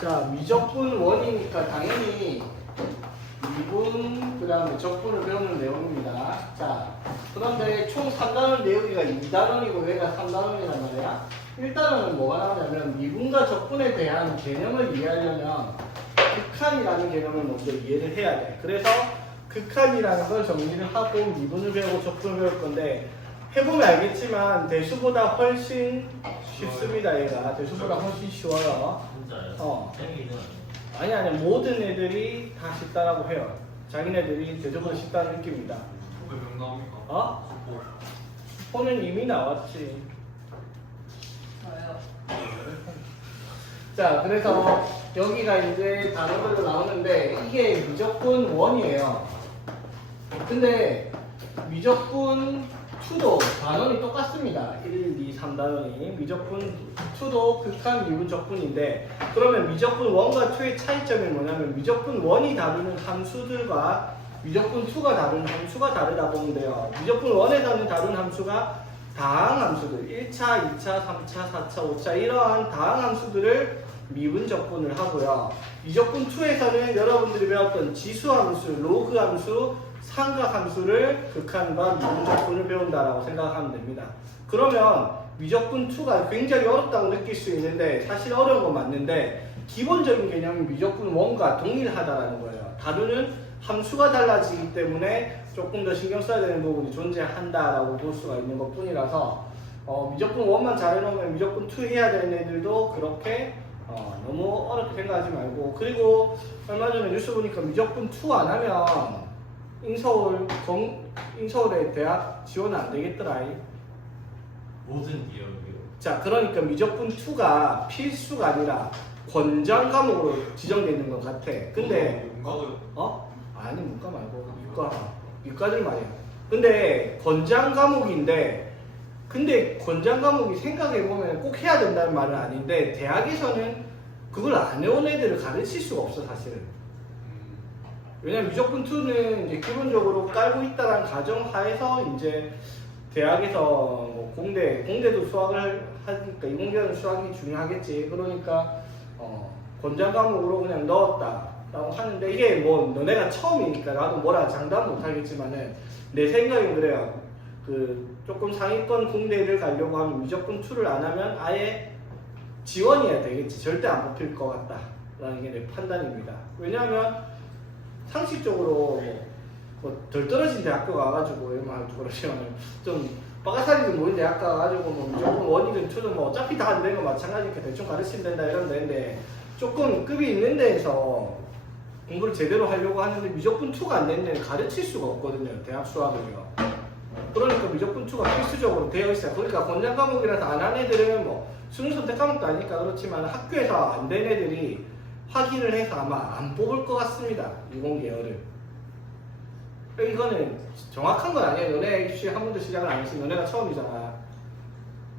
자, 미적분 원이니까 당연히 미분, 그 다음에 적분을 배우는 내용입니다. 자, 그런데 총 3단원 내용이가 2단원이고 얘가 3단원이란 말이야. 1단원은 뭐가 나오냐면 미분과 적분에 대한 개념을 이해하려면 극한이라는 개념을 먼저 이해를 해야 돼. 그래서 극한이라는 걸 정리를 하고 미분을 배우고 적분을 배울 건데 해보면 알겠지만 대수보다 훨씬 쉽습니다. 얘가 대수보다 훨씬 쉬워요. 진짜요? 땡기는 아니 모든 애들이 다 쉽다라고 해요. 자기네들이 대수보다 쉽다는 느낌입니다. 몇 나옵니까? 어? 수포는 이미 나왔지. 저요. 자, 그래서 여기가 이제 단어들로 나오는데 이게 미적분 1이에요. 근데 미적분 2도 단원이 똑같습니다. 1, 2, 3단원이. 미적분 2도 극한 미분 적분인데 그러면 미적분 1과 2의 차이점이 뭐냐면 미적분 1이 다루는 함수들과 미적분 2가 다루는 함수가 다르다 보면 돼요. 미적분 1에서는 다룬 함수가 다항 함수들 1차, 2차, 3차, 4차, 5차 이러한 다항 함수들을 미분 적분을 하고요. 미적분 2에서는 여러분들이 배웠던 지수 함수, 로그 함수, 삼각 함수를 극한과 미분 적분을 배운다라고 생각하면 됩니다. 그러면 미적분 2가 굉장히 어렵다고 느낄 수 있는데 사실 어려운 건 맞는데 기본적인 개념은 미적분 1과 동일하다라는 거예요. 다루는 함수가 달라지기 때문에 조금 더 신경 써야 되는 부분이 존재한다라고 볼 수가 있는 것 뿐이라서 미적분 1만 잘해놓으면 미적분 2 해야 되는 애들도 그렇게 너무 어렵게 생각하지 말고 그리고 얼마 전에 뉴스 보니까 미적분 2 안 하면 인서울에 대학 지원 안 되겠더라. 모든 기억이요. 자, 그러니까 미적분 2가 필수가 아니라 권장 과목으로 지정되어 있는 것 같아. 근데 아니 문과 말고 이과들 말이야. 근데 권장 과목인데 근데 권장 과목이 생각해보면 꼭 해야 된다는 말은 아닌데 대학에서는 그걸 안 해온 애들을 가르칠 수가 없어 사실은. 왜냐면 미적분 2는 이제 기본적으로 깔고 있다는 가정 하에서 이제 대학에서 뭐 공대도 수학을 하니까 이공계는 수학이 중요하겠지. 그러니까 권장 과목으로 그냥 넣었다라고 하는데 이게 뭐 너네가 처음이니까 나도 뭐라 장담 못 하겠지만은 내 생각엔 그래요. 그 조금 상위권 공대를 가려고 하면 미적분 2를 안 하면 아예 지원이어야 되겠지. 절대 안 뽑힐 것 같다라는 게 내 판단입니다. 왜냐하면 상식적으로 덜 떨어진 대학교 가가지고 이런 그러시면 좀 바가사리도 모인 대학 가가지고 뭐 무조건 원이든 투든 뭐 어차피 다 안 되는 거 마찬가지니까 대충 가르치면 된다 이런 데인데 조금 급이 있는 데에서 공부를 제대로 하려고 하는데 미적분 2가 안 되는 데는 가르칠 수가 없거든요. 대학 수학을요. 그러니까 미적분 2가 필수적으로 되어 있어요. 그러니까 권장 과목이라서 안 한 애들은 뭐 수능 선택 과목도 아니니까 그렇지만 학교에서 안 된 애들이 확인을 해서 아마 안 뽑을 것 같습니다. 이공계열을. 이거는 정확한 건 아니에요. 너네 입시 한 번도 시작을 안 했으니 너네가 처음이잖아.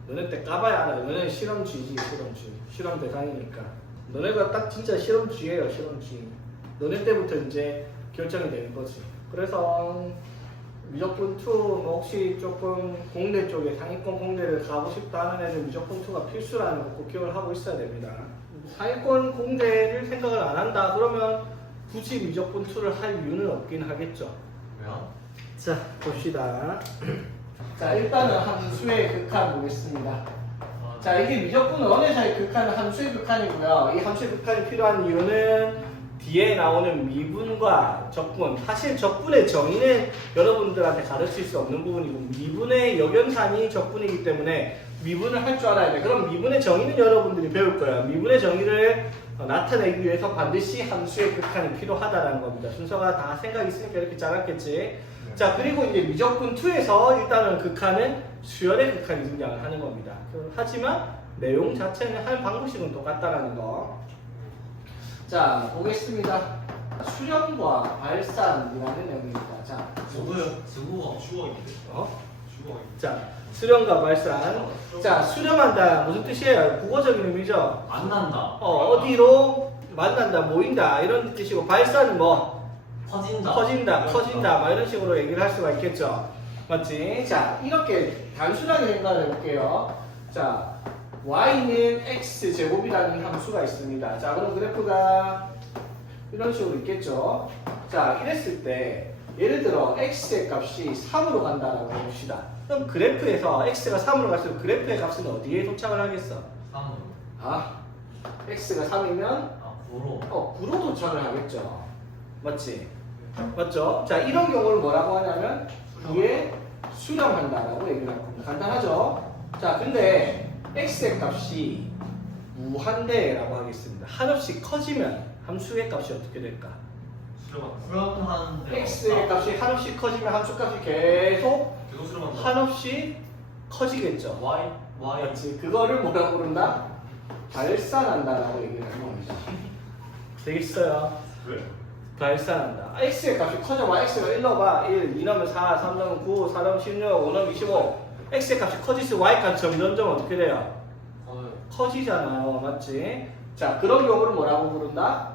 너네 때 까봐야 알아. 너네는 실험쥐지, 실험쥐. 실험 대상이니까. 너네가 딱 진짜 실험쥐예요, 실험쥐. 너네 때부터 이제 결정이 되는 거지. 그래서 미적분 2 혹시 조금 공대 쪽에 상위권 공대를 가고 싶다 하는 애는 미적분 2가 필수라는 거 꼭 기억을 하고 있어야 됩니다. 상위권 공대를 생각을 안 한다 그러면 굳이 미적분 2를 할 이유는 없긴 하겠죠. 왜요? 자, 봅시다. 자, 일단은 함수의 극한 보겠습니다. 자, 이게 미적분 1에서의 극한은 함수의 극한이고요. 이 함수의 극한이 필요한 이유는 뒤에 나오는 미분과 적분. 사실 적분의 정의는 여러분들한테 가르칠 수 없는 부분이고 미분의 역연산이 적분이기 때문에 미분을 할 줄 알아야 돼. 그럼 미분의 정의는 여러분들이 배울 거야. 미분의 정의를 나타내기 위해서 반드시 함수의 극한이 필요하다는 겁니다. 순서가 다 생각이 있으니까 이렇게 짜놨겠지. 자, 그리고 이제 미적분 2에서 일단은 극한은 수열의 극한이 등장을 하는 겁니다. 하지만 내용 자체는 할 방법식은 똑같다라는 거. 자, 보겠습니다. 수렴과 발산이라는 내용입니다. 자, 수구가 주어인데. 주어인데. 자, 수렴과 발산. 자, 수렴한다 무슨 뜻이에요? 국어적인 의미죠. 만난다. 어디로 만난다, 모인다 이런 뜻이고 발산은 뭐 커진다, 막 이런 식으로 얘기를 할 수가 있겠죠. 맞지? 자, 이렇게 단순하게 생각을 해볼게요. 자, y는 x제곱 제곱이라는 함수가 있습니다. 자, 그럼 그래프가 이런 식으로 있겠죠. 자, 이랬을 때 예를 들어 x의 값이 3으로 간다라고 해봅시다. 그럼 그래프에서 x가 3으로 갈수록 그래프의 값은 어디에 도착을 하겠어? 3으로. 아, x가 3이면 아, 9로. 9로 도착을 하겠죠. 맞지? 맞죠? 자, 이런 경우를 뭐라고 하냐면 9에 수렴한다라고 얘기를 할 겁니다. 간단하죠? 자, 근데 x의 값이 무한대라고 하겠습니다. 한없이 커지면 함수의 값이 어떻게 될까? 수렴하는데. x의 값이 한없이 커지면 함수 값이 계속 계속 수렴한다. 한없이 커지겠죠. Y. 맞지? 그거를 뭐라고 부른다? 발산한다라고 얘기를 하는 겁니다. 되겠어요? 왜? 발산한다. x의 값이 커져봐. x가 1 넣어봐. 1, 2 넣으면 4, 3 넣으면 9, 4 넣으면 16, 5 넣으면 25. x의 값이 커질수록 y 값이 점점점 어떻게 돼요? 커지잖아요. 맞지? 자, 그런 경우를 뭐라고 부른다?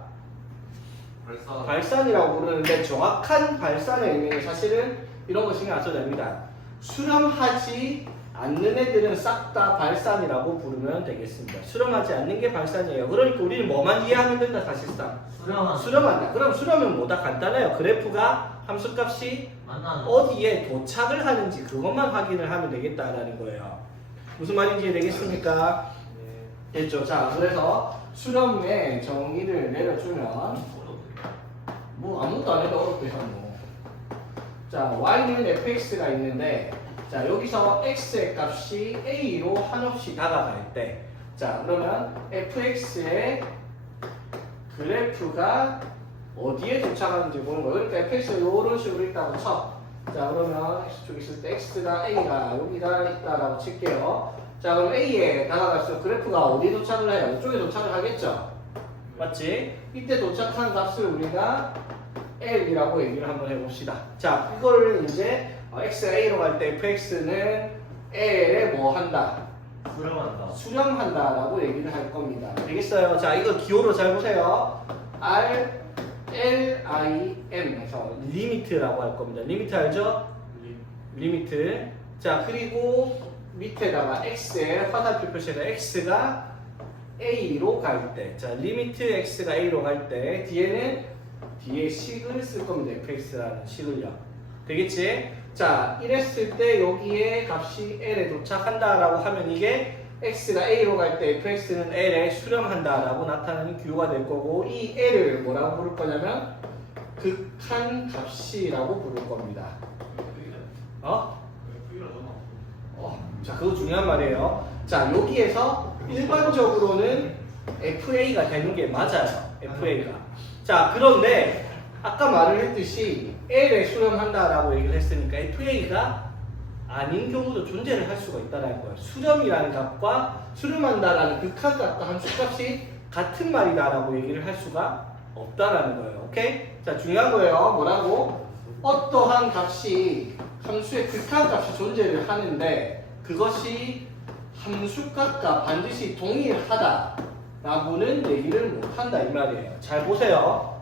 발산이라고 부르는데 정확한 발산의 의미는 사실은 이런 거 신경 안 써도 됩니다. 수렴하지 않는 애들은 싹 다 발산이라고 부르면 되겠습니다. 수렴하지 않는 게 발산이에요. 그러니까 우리는 뭐만 이해하면 된다 사실상. 수렴한다. 그럼 수렴은 뭐다? 간단해요. 그래프가 함수값이 만나는. 어디에 도착을 하는지 그것만 확인을 하면 되겠다라는 거예요. 무슨 말인지 되겠습니까? 됐죠? 자, 그래서 수렴의 정의를 내려주면 뭐 아무것도 안 해도 어렵대요. 뭐. 자, y는 fx가 있는데 자, 여기서 x의 값이 a로 한없이 다가갈 때 자, 그러면 fx의 그래프가 어디에 도착하는지 보는 거예요. 그러니까 fx가 이런 식으로 있다고 쳐. 자, 그러면 x쪽에 있을 때 x가 a가 여기다 있다라고 칠게요. 자, 그럼 a에 다가갈수록 그래프가 어디에 도착을 해요? 이쪽에 도착을 하겠죠? 맞지? 이때 도착한 값을 우리가 L이라고 얘기를 한번 해봅시다. 자, 이걸 이제 x가 a로 갈 때 fx는 L에 뭐 한다? 수렴한다. 수렴한다라고 얘기를 할 겁니다. 되겠어요? 자, 이거 기호로 잘 보세요. R, L, I, M에서 리미트라고 할 겁니다. 리미트 알죠? 리미트. 자, 그리고 밑에다가 x의 화살표 표시에다 x가 a로 갈 때, 자, 리미트 x가 a로 갈 때 뒤에 식을 쓸 겁니다. fx라는 식을요. 되겠지? 자, 이랬을 때 여기에 값이 l에 도착한다라고 하면 이게 x가 a로 갈 때 fx는 l에 수렴한다라고 나타나는 기호가 될 거고 이 l을 뭐라고 부를 거냐면 극한 값이라고 부를 겁니다. 자, 그거 중요한 말이에요. 자, 여기에서 일반적으로는 FA가 되는 게 맞아요. FA가. 자, 그런데 아까 말을 했듯이 L에 수렴한다라고 얘기를 했으니까 FA가 아닌 경우도 존재를 할 수가 있다는 거예요. 수렴이라는 값과 수렴한다라는 극한값과 함수값이 같은 말이다라고 얘기를 할 수가 없다라는 거예요. 오케이? 자, 중요한 거예요. 뭐라고? 어떠한 값이 함수의 극한값이 존재를 하는데 그것이 함수값과 반드시 동일하다라고는 얘기를 못한다 이 말이에요. 잘 보세요.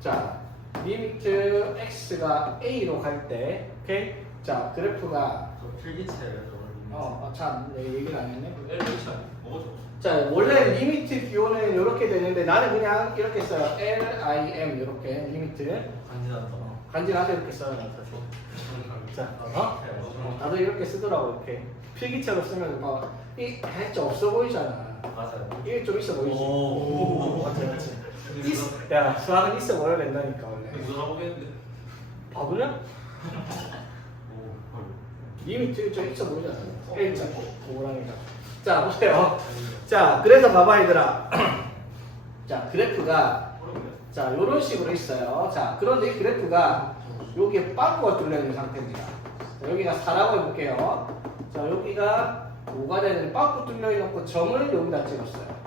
자, 리미트 x가 a로 갈 때, 오케이? 자, 그래프가 필기체를 참, 내 얘기를 안 했네. L차 뭐죠? 자, 원래 리미트 기호는 이렇게 되는데 나는 그냥 이렇게 써요. LIM 이렇게 리미트 간지난다. 간지나게 이렇게 써요. 자, 나도 이렇게 쓰더라고 이렇게 필기체로 쓰면 막이 진짜 없어 보이잖아. 맞아요. 이게 좀 있어 보이지. 오. 맞지. 야, 수학은 있어 보여야 된다니까 원래. 누가 보겠는데? 바보냐? 리미트 좀 있어 보이잖아. L자 고랑이가. 자, 보세요. 자, 그래서 봐봐 얘들아. 자, 그래프가 자 요런 식으로 있어요. 자, 그런데 이 그래프가 여기에 빠꾸가 뚫려 있는 상태입니다. 자, 여기가 4라고 해볼게요. 자, 여기가 5가 되는 빠꾸 뚫려 있고 점을 여기다 찍었어요.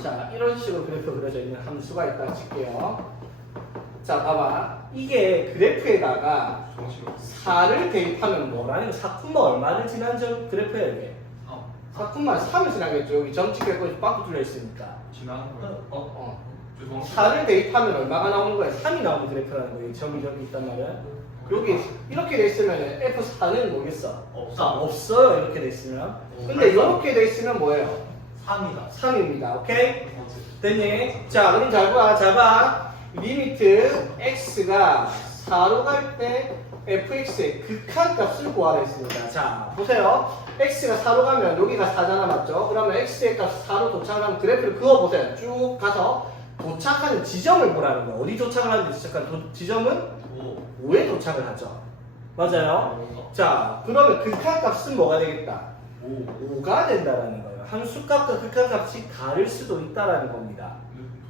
자, 이런 식으로 그래프 그려져 있는 함수가 있다 칠게요. 자, 봐봐. 이게 그래프에다가 4를 대입하면 뭐라는 거? 4콤마 얼마를 지난 점 그래프예요 이게. 4콤마 3을 지나겠죠. 여기 점 찍혔고 빠꾸 뚫려 있으니까. 지나는 거예요? 4를 대입하면 얼마가 나오는 거예요? 3이 나오는 그래프라는 거예요. 점이 저기 있단 말이야. 여기 이렇게 돼 있으면 F4는 뭐겠어? 없어. 없어요. 이렇게 돼 있으면. 근데 이렇게 돼 있으면 뭐예요? 3이다. 3입니다. 오케이? 됐니? 자, 그럼 잘 봐. 잘 봐. 리미트 x가 4로 갈 때 fx의 극한값을 구하라 했습니다. 자, 보세요. x가 4로 가면 여기가 4잖아, 맞죠? 그러면 x의 값 4로 도착을 하면 그래프를 그어보세요. 쭉 가서 도착하는 지점을 보라는 거예요. 어디 도착을 하는데 지점은 5에 도착을 하죠. 맞아요? 자, 그러면 극한값은 뭐가 되겠다? 5가 된다라는 거예요. 함수값과 극한값이 다를 수도 있다라는 겁니다.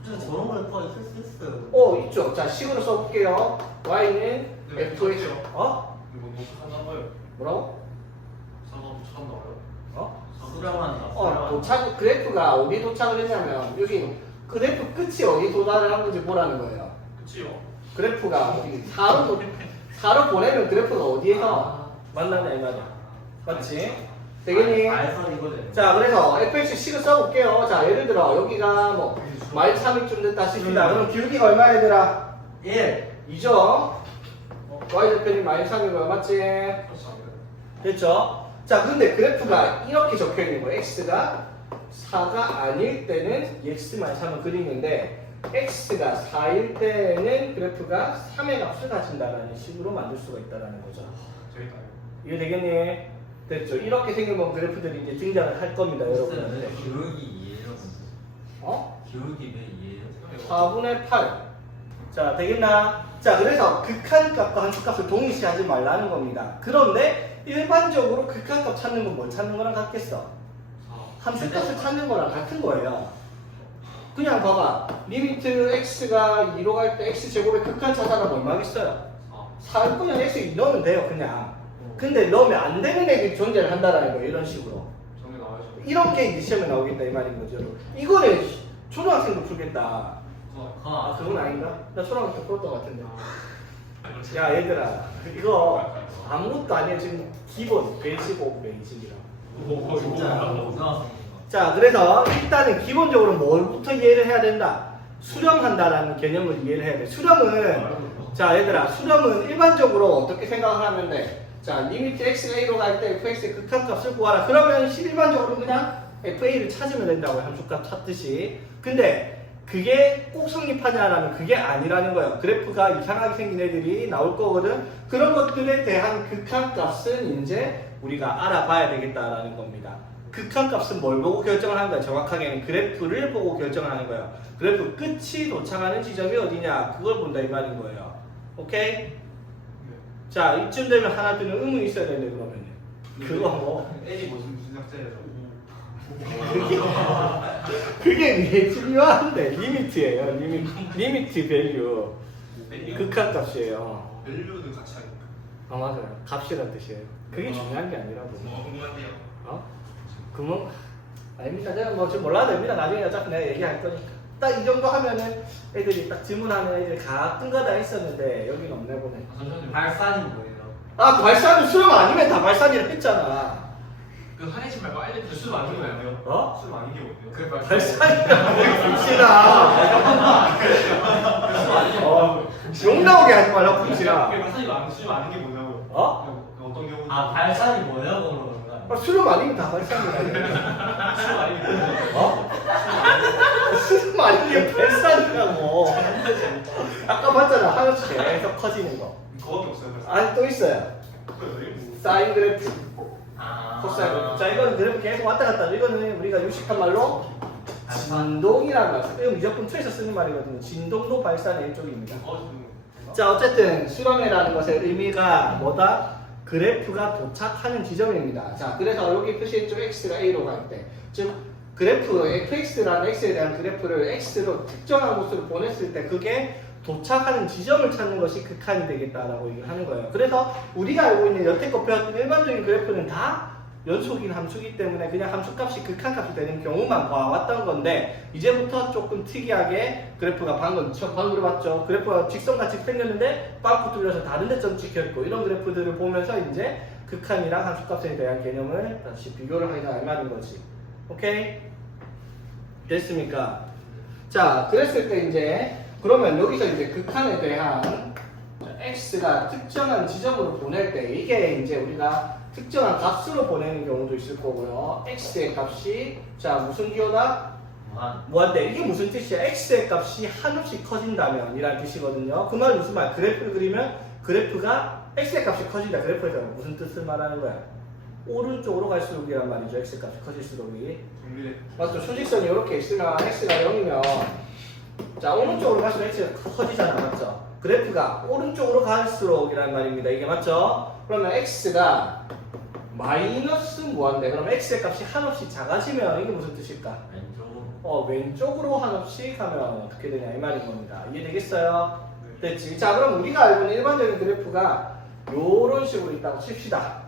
진짜 저런 그래프가 있을 수 있어요. 있죠. 자, 식으로 써볼게요. y는 fx. 이거 도착한다 봐요. 뭐라고? 사과 도착한다 봐요. 수렴한다. 도착, 그래프가 어디 도착을 했냐면, 여기 그래프 끝이 어디 도달을 한 건지 보라는 거예요. 그치요? 그래프가 어디, 4로 보내면 그래프가 어디에서 만나냐, 이 말이야. 맞지? 되겠니? 알선 이거죠. 자, 그래서 fx 식을 써볼게요. 자, 예를 들어, 여기가 뭐, -3이 됐다 싶다. 그럼 기울기가 얼마야, 얘들아? 1. 2죠? y 대표님 -3이고요. 맞지? 됐죠? 자, 근데 그래프가 이렇게 적혀 있는 거예요. x가 4가 아닐 때는 x-3을 그리는데, x가 4일 때는 그래프가 3의 값을 가진다라는 식으로 만들 수가 있다는 거죠. 재밌다. 이해 되겠니? 됐죠? 이렇게 생겨본 그래프들이 이제 등장을 할 겁니다, 여러분한테. 기울기 2예요. 기울기 왜 2예요? 4분의 8. 자, 되겠나? 자, 그래서 극한값과 함수값을 동일시하지 말라는 겁니다. 그런데 일반적으로 극한값 찾는 건 뭘 찾는 거랑 같겠어? 함수값을 찾는 거랑 같은 거예요. 그냥 봐봐. 리미트 x가 2로 갈 때 x제곱의 극한 찾아라면 얼마겠어요? 4를 그냥 x 넣으면 돼요, 그냥. 근데 넣으면 안 되는 애들이 존재를 한다라는 거예요, 이런 식으로. 정리 나와야죠. 이런 게 이제 시험에 나오겠다, 이 말인 거죠. 이거는 초등학생도 풀겠다. 그건 아닌가? 나 초등학생 풀었던 것 같은데. 야, 얘들아, 이거 아무것도 아니야. 지금 기본 베이직 오브 베이직이라고. 진짜 고등학생인 자, 그래서 일단은 기본적으로 뭘부터 이해를 해야 된다? 수렴한다라는 개념을 이해를 해야 돼. 자, 얘들아, 수렴은 일반적으로 어떻게 생각을 하면 돼? 자, 리미트 x가 a로 갈 때 fx의 극한값을 구하라. 그러면 일반적으로 그냥 fa를 찾으면 된다고요. 함수값 찾듯이. 근데 그게 꼭 성립하냐라면 그게 아니라는 거예요. 그래프가 이상하게 생긴 애들이 나올 거거든. 그런 것들에 대한 극한값은 이제 우리가 알아봐야 되겠다라는 겁니다. 극한값은 뭘 보고 결정을 하는 거야? 정확하게는 그래프를 보고 결정을 하는 거예요. 그래프 끝이 도착하는 지점이 어디냐? 그걸 본다 이 말인 거예요. 오케이? 자, 이쯤 되면 하나 드는 의문이 있어야 되는데 그러면 그거 뭐 애니 무슨 약자예요? 그게 왜 중요한데? 리미트예요. 리미트 밸류. 극한값이에요. 밸류는 같이 하니까. 맞아요. 값이란 뜻이에요. 그게 중요한 게 아니라고. 궁금한데요. 그러면 아닙니다. 제가 뭐 지금 몰라도 됩니다. 나중에 어차피 내가 얘기할 거니까. 딱 이 정도 하면은 애들이 딱 질문하는 애들이 가끔가다 있었는데 여기는 없네 보네. 잠시만요. 발산이 뭐예요? 발산은 수렴 아니면 다 발산이라 했잖아. 그 한혜진 말고 알려주세요. 수업 아닌 게 뭐예요? 수업 아닌 게 뭐예요? 그 발산이라고 붙이라. 욕 나오게 하지 말라고 붙이라. 수업 아닌 게 뭐냐고요? 어떤 경우? 발산이 뭐냐고 그러는 거 아니에요? 수렴 아니면 다 발산이라. 수업 아닌 게 뭐냐고? 수렴 아니면 발산이라고. 아까 봤잖아. 하나씩 계속 커지는 거. 그거밖에 없어요. 아니 또 있어요. 사인 그래프, 코사인 그래프. 자, 이거는 그래프 계속 왔다 갔다. 이거는 우리가 유식한 말로 진동이라는 말. 이거 무조건 투에서 쓰는 말이거든요. 진동도 발산의 일종입니다. 자, 어쨌든 수렴이라는 것의 의미가 뭐다? 그래프가 도착하는 지점입니다. 자, 그래서 여기 표시했죠. x가 a로 갈 때. 즉, 그래프, fx라는 x에 대한 그래프를 x로 특정한 곳으로 보냈을 때 그게 도착하는 지점을 찾는 것이 극한이 되겠다라고 얘기를 하는 거예요. 그래서 우리가 알고 있는 여태껏 배웠던 일반적인 그래프는 다 연속인 함수이기 때문에 그냥 함수값이 극한값이 되는 경우만 봐왔던 건데 이제부터 조금 특이하게 그래프가 방금 봤죠. 그래프가 직선같이 생겼는데 빵꾸 뚫려서 다른 데점 찍혀있고 이런 그래프들을 보면서 이제 극한이랑 함수값에 대한 개념을 다시 비교를 하자 이 말인 거지. 오케이? 됐습니까? 자, 그랬을 때 이제 그러면 여기서 이제 극한에 대한 x가 특정한 지점으로 보낼 때 이게 이제 우리가 특정한 값으로 보내는 경우도 있을 거고요. x의 값이 자 무슨 기호다? 무한. 무한대. 이게 무슨 뜻이야? x의 값이 한없이 커진다면 이라는 뜻이거든요. 그 말 무슨 말? 그래프를 그리면 그래프가 x의 값이 커진다. 그래프에서 무슨 뜻을 말하는 거야? 오른쪽으로 갈수록이란 말이죠. x의 값이 커질수록이. 맞죠? 수직선이 이렇게 있으면 x가 0이면 자 오른쪽으로 갈수록 x가 커지잖아. 맞죠? 그래프가 오른쪽으로 갈수록이란 말입니다. 이게 맞죠? 그러면 x가 마이너스 무한대. 그러면 x의 값이 한없이 작아지면 이게 무슨 뜻일까? 왼쪽으로. 왼쪽으로 한없씩 하면 어떻게 되냐 이 말인 겁니다. 이해되겠어요? 됐지? 자 그럼 우리가 알고 있는 일반적인 그래프가 요런 식으로 있다고 칩시다.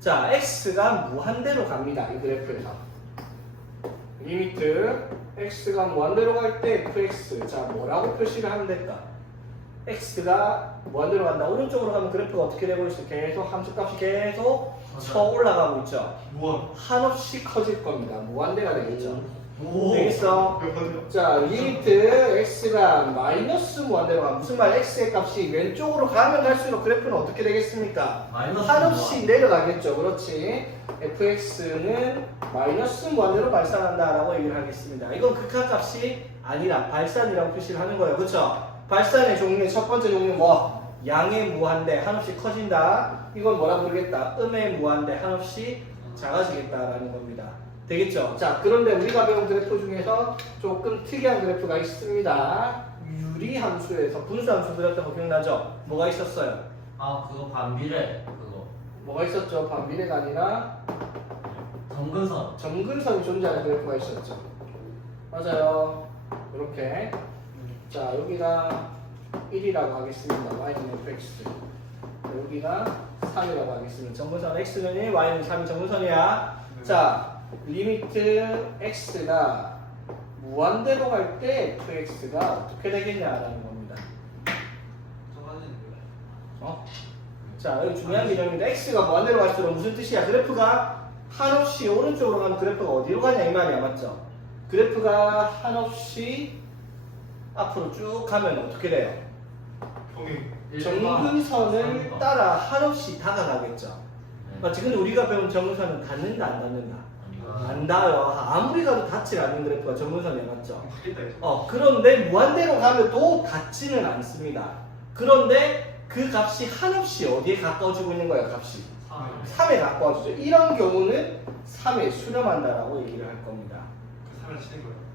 자 x가 무한대로 갑니다. 이 그래프에서 리미트 x가 무한대로 갈 때 fx 자 뭐라고 표시를 하면 될까? x가 무한대로 간다. 오른쪽으로 가면 그래프가 어떻게 되고 있어? 계속 함수값이 계속 쳐 올라가고 있죠. 한없이 커질 겁니다. 무한대가 되겠죠. 되겠어? 자, 리미트 x가 마이너스 무한대로 가면 무슨 말? x의 값이 왼쪽으로 가면 갈수록 그래프는 어떻게 되겠습니까? 마이너스 한없이 내려가겠죠. 그렇지? fx는 마이너스 무한대로 발산한다라고 얘기를 하겠습니다. 이건 극한값이 아니라 발산이라고 표시를 하는 거예요. 그렇죠? 발산의 종류 첫 번째 종류는 뭐? 양의 무한대 한없이 커진다. 이건 뭐라 부르겠다? 음의 무한대 한없이 작아지겠다라는 겁니다. 되겠죠? 자, 그런데 우리가 배운 그래프 중에서 조금 특이한 그래프가 있습니다. 유리함수에서 분수함수 그렸던 거 기억나죠? 뭐가 있었어요? 아 그거 반비례 그거. 뭐가 있었죠? 반비례가 아니라 정근선. 정근선이 존재하는 그래프가 있었죠. 맞아요. 이렇게. 자, 여기가 1이라고 하겠습니다. y는 fx. 여기가 3이라고 하겠습니다. 정근선 x는 1, y는 3이 정근선이야. 자, 리미트 x가 무한대로 갈 때 fx가 어떻게 되겠냐라는 겁니다. 자, 여기 중요한 개념입니다. x가 무한대로 갈수록 무슨 뜻이야? 그래프가 한없이 오른쪽으로 가면 그래프가 어디로 가냐 이 말이야. 맞죠? 그래프가 한없이 앞으로 쭉 가면 어떻게 돼요? 정근선을 따라 한없이 다가가겠죠. 맞지? 근데 우리가 배운 정근선은 닿는다 안 닿는다? 안 닿아요. 아무리 가도 닿지 않는 그래프가 정근선이야. 맞죠? 그런데 무한대로 가면 또 닿지는 않습니다. 그런데 그 값이 한없이 어디에 가까워지고 있는 거예요? 값이 3에 가까워지죠. 이런 경우는 3에 수렴한다라고 얘기를 할 겁니다.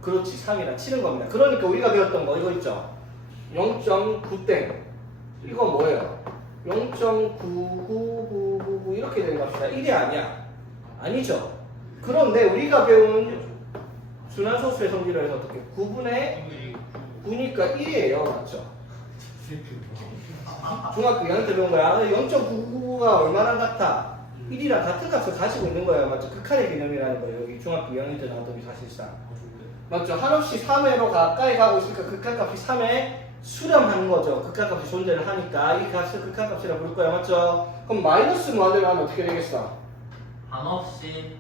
그렇지, 3이랑 치는 겁니다. 그러니까 우리가 배웠던 거 이거 있죠? 0.9땡 이거 뭐예요? 0.99999 이렇게 되는 값이다. 1이 아니야. 아니죠. 그런데 우리가 배운 순환소수의 성질을 해서 어떻게 9분의 9니까 1이에요. 맞죠? 중학교 2학년 때 배운 거야. 0.999가 얼마나 같아? 1이랑 같은 값을 가지고 있는 거예요. 맞죠? 극한의 개념이라는 거예요. 여기 중학교 2학년 때 나왔던 게 사실상. 맞죠? 한없이 3회로 가까이 가고 있으니까 극한값이 3에 수렴하는 거죠. 극한값이 존재를 하니까 이 값을 극한값이라고 부를 거예요. 맞죠? 그럼 마이너스 무한대로 하면 어떻게 되겠어? 한없이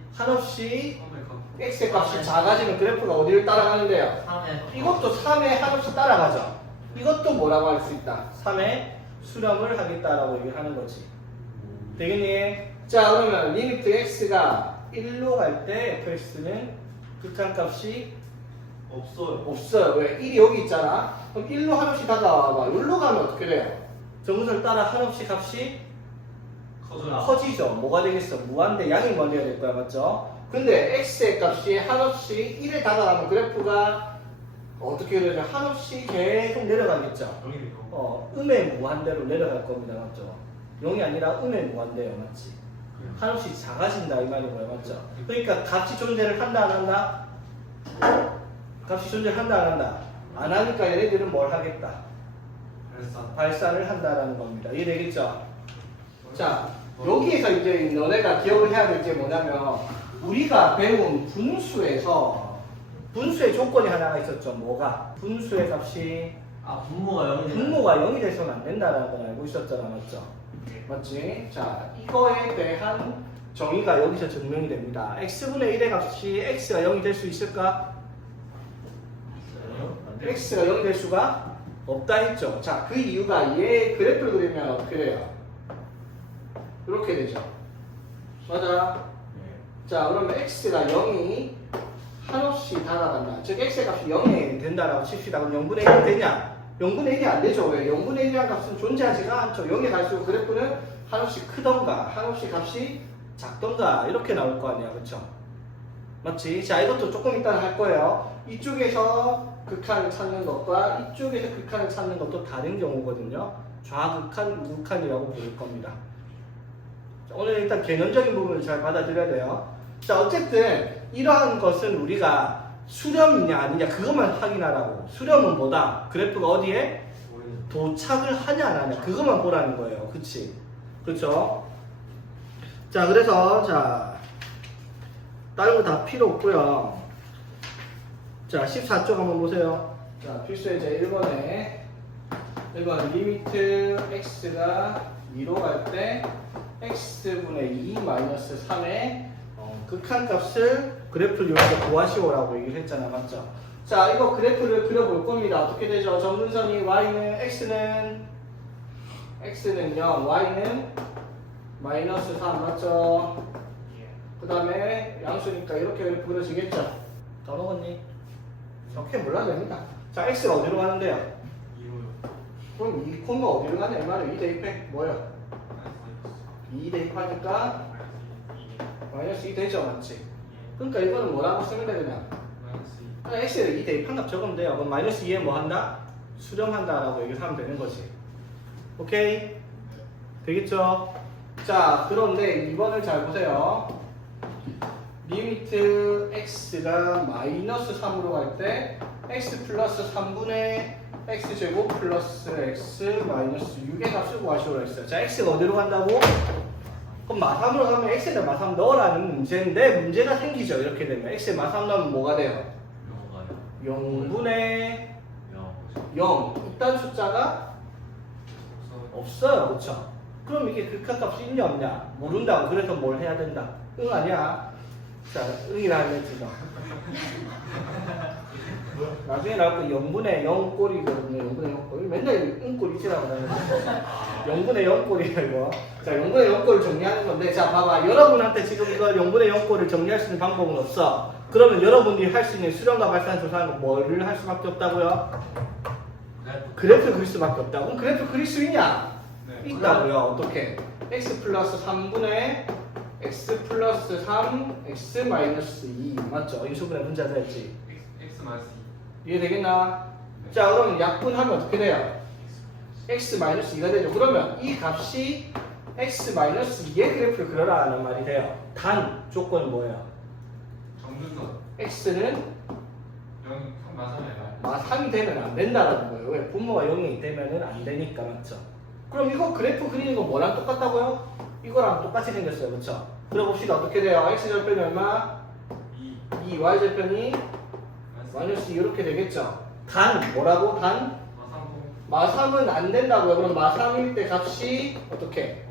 x의 값이 작아지는 그래프가 어디를 따라가는데요? 3에 이것도 3에 한없이 따라가죠. 이것도 뭐라고 할 수 있다? 3에 수렴을 하겠다라고 얘기를 하는 거지. 되겠니? 자, 그러면 리미트 x가 1로 갈 때 fx는 극한값이 없어요. 왜? 1이 여기 있잖아. 그럼 1로 한없이 다가와봐. 여기로 가면 어떻게 돼요? 정근선을 따라 한없이 값이 커지죠. 뭐가 되겠어? 무한대 양이 멀리가 될 거야. 맞죠? 근데 x의 값이 한없이 1에 다가가면 그래프가 어떻게 되죠? 한없이 계속 내려가겠죠. 음의 무한대로 내려갈 겁니다. 맞죠? 0이 아니라 음의 무한대요. 맞지? 한없이 작아진다 이 말인 거예요. 맞죠? 그러니까 값이 존재를 한다 안 한다? 값이 존재한다 안 한다? 안 하니까 얘네들은 뭘 하겠다? 발산을 한다라는 겁니다. 이해되겠죠? 자, 여기에서 이제 너네가 기억을 해야 될 게 뭐냐면 우리가 배운 분수에서 분수의 조건이 하나가 있었죠. 뭐가? 분수의 값이 분모가 0이 돼서는 안 된다라는 걸 알고 있었잖아. 맞죠? 맞지? 자, 이거에 대한 정의가 여기서 증명이 됩니다. x분의 1의 값이 x가 0이 될 수 있을까? x가 0이 될 수가 없다 했죠. 자, 그 이유가 얘 그래프를 그리면 어떻게 돼요? 이렇게 되죠. 맞아. 자, 그러면 x가 0이 한없이 다가간다. 즉 x의 값이 0이 된다라고 칩시다. 그럼 0분의 1이 되냐? 0분의 1이 안 되죠. 왜? 0분의 1이라는 값은 존재하지가 않죠. 0이 갈수록 그래프는 한없이 크던가 한없이 값이 작던가 이렇게 나올 거 아니야. 그쵸? 맞지? 자, 이것도 조금 이따 할 거예요. 이쪽에서 극한을 찾는 것과 이쪽에서 극한을 찾는 것도 다른 경우거든요. 좌극한, 우극한이라고 부를 겁니다. 자, 오늘 일단 개념적인 부분을 잘 받아들여야 돼요. 자, 어쨌든 이러한 것은 우리가 수렴이냐 아니냐 그것만 확인하라고. 수렴은 뭐다? 그래프가 어디에 도착을 하냐 안 하냐 그것만 보라는 거예요. 그치? 그렇죠? 자, 그래서 자 다른 거 다 필요 없고요. 자, 14쪽 한번 보세요. 자, 필수예제 1번에 리미트 x가 2로 갈 때 x분의 2 마이너스 3의 극한값을 그래프를 이용해서 구하시오라고 얘기를 했잖아. 맞죠? 자, 이거 그래프를 그려볼 겁니다. 어떻게 되죠? 점근선이 y는 x는 0, y는 마이너스 3 맞죠? 그 다음에 양수니까 이렇게 그래프 그려지겠죠? 까먹었니? 이렇게 몰라도 됩니다. 자, x가 어디로 가는데요? 2로요. 그럼 이 콤마 어디로 가냐? 이 말은 2 대입해. 뭐요? 2 대입하니까 마이너스 2 되죠? 맞지? 그러니까 이거는 뭐라고 쓰면 돼 그냥? 그냥 x를 2 대입한 값 적으면 돼요. 그럼 마이너스 2에 뭐 한다? 수렴한다 라고 얘기를 하면 되는 거지. 오케이? 되겠죠? 자, 그런데 2번을 잘 보세요. 리미트 x가 마이너스 3으로 갈 때 x 플러스 3분의 x제곱 플러스 x 마이너스 6의 값을 구하시오라 했어요. 자, x가 어디로 간다고? 그럼 마삼으로 가면 x에다 마삼 넣으라는 문제인데 문제가 생기죠. 이렇게 되면 x에 마삼 넣으면 뭐가 돼요? 0분의 0. 이딴 숫자가 없어요. 그쵸? 그럼 이게 극한값이 있냐 없냐? 모른다고. 그래서 뭘 해야 된다? 응 아니야? 자, 응이라 하면 지금 나중에 나올 거 0분의 0 꼴이거든요. 0분의 0 꼴. 맨날 응꼴 이지라고 하는데 0분의 0 꼴이야 이거. 자, 0분의 0 꼴을 정리하는 건데, 자 봐봐. 여러분한테 지금 이거 0분의 0 꼴을 정리할 수 있는 방법은 없어. 그러면 여러분이 할 수 있는 수렴과 발산 조사하는 거 뭐를 할 수밖에 없다고요? 그래프 그릴 수밖에 없다고. 그럼 그래프 그릴 수 있냐? 네. 있다고요. 어떻게? x 플러스 3분의 x 플러스 3 x 마이너스 2 맞죠? 인수분해 분자다 했지. X 마이너스 이해되겠나? 네. 자, 그럼 약분하면 어떻게 돼요? x 마이너스 2가 되죠. 그러면 이 값이 x 마이너스 2의 그래프를 그려라는 말이 돼요. 단 조건은 뭐예요? 정근선 x는 0 마삼이에요. 마3이 되면 안 된다라는 거예요. 왜? 분모가 0이 되면은 안 되니까. 맞죠? 그럼 이거 그래프 그리는 거 뭐랑 똑같다고요? 이거랑 똑같이 생겼어요. 그렇죠? 그려봅시다. 어떻게 돼요? x절편이 얼마? 2, y절편이 마이너스 2 이렇게 되겠죠? 단 뭐라고? 단? 마삼 마3은 안 된다고요. 그럼 마3일 때 값이 어떻게?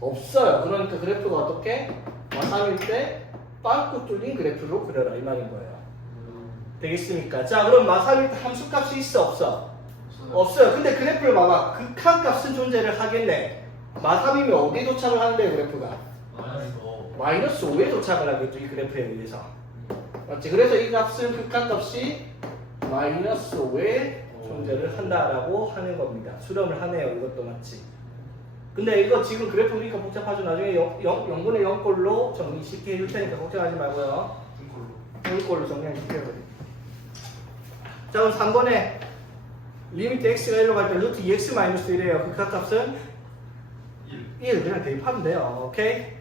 없어요. 그러니까 그래프가 어떻게? 마3일 때 빵꾸 뚫린 그래프로 그려라 이 말인 거예요. 되겠습니까? 자, 그럼 마3일 때 함수값이 있어 없어? 없어요. 근데 그래프를 봐봐. 극한값은 존재를 하겠네. 마3이면 어디에 도착을 하는데 그래프가? 마이너스 5에 도착을 하겠죠. 이 그래프에 의해서. 맞지? 그래서 이 값은 극한값이 마이너스 5에 존재를 한다라고 하는 겁니다. 수렴을 하네요. 이것도 맞지? 근데 이거 지금 그래프 보니까 복잡하죠. 나중에 0분의 0꼴로 정리 쉽게 해줄 테니까 걱정하지 말고요. 등골로 0꼴로 정리해줄게요. 자, 그럼 3번에 리미트 x가 1로 갈 때 루트 2x 마이너스 1이에요. 극한값은 1 그냥 대입하면 돼요. 오케이?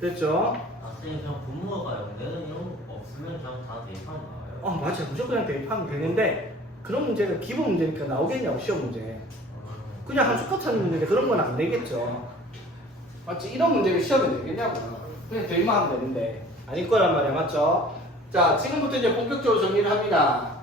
됐죠? 선생님 그냥 분모가 0되는 이런 거 없으면 그냥 다 대입하면 나와요. 맞아. 무조건 그냥 대입하면 되는데 그런 문제는 기본 문제니까 나오겠냐고 시험 문제. 그냥 함수값 찾는 문제인데 그런 건 안 되겠죠. 맞지? 이런 문제를 시험에 내겠냐고. 그냥 대입만 하면 되는데 아닐 거란 말이야. 맞죠? 자, 지금부터 이제 본격적으로 정리를 합니다.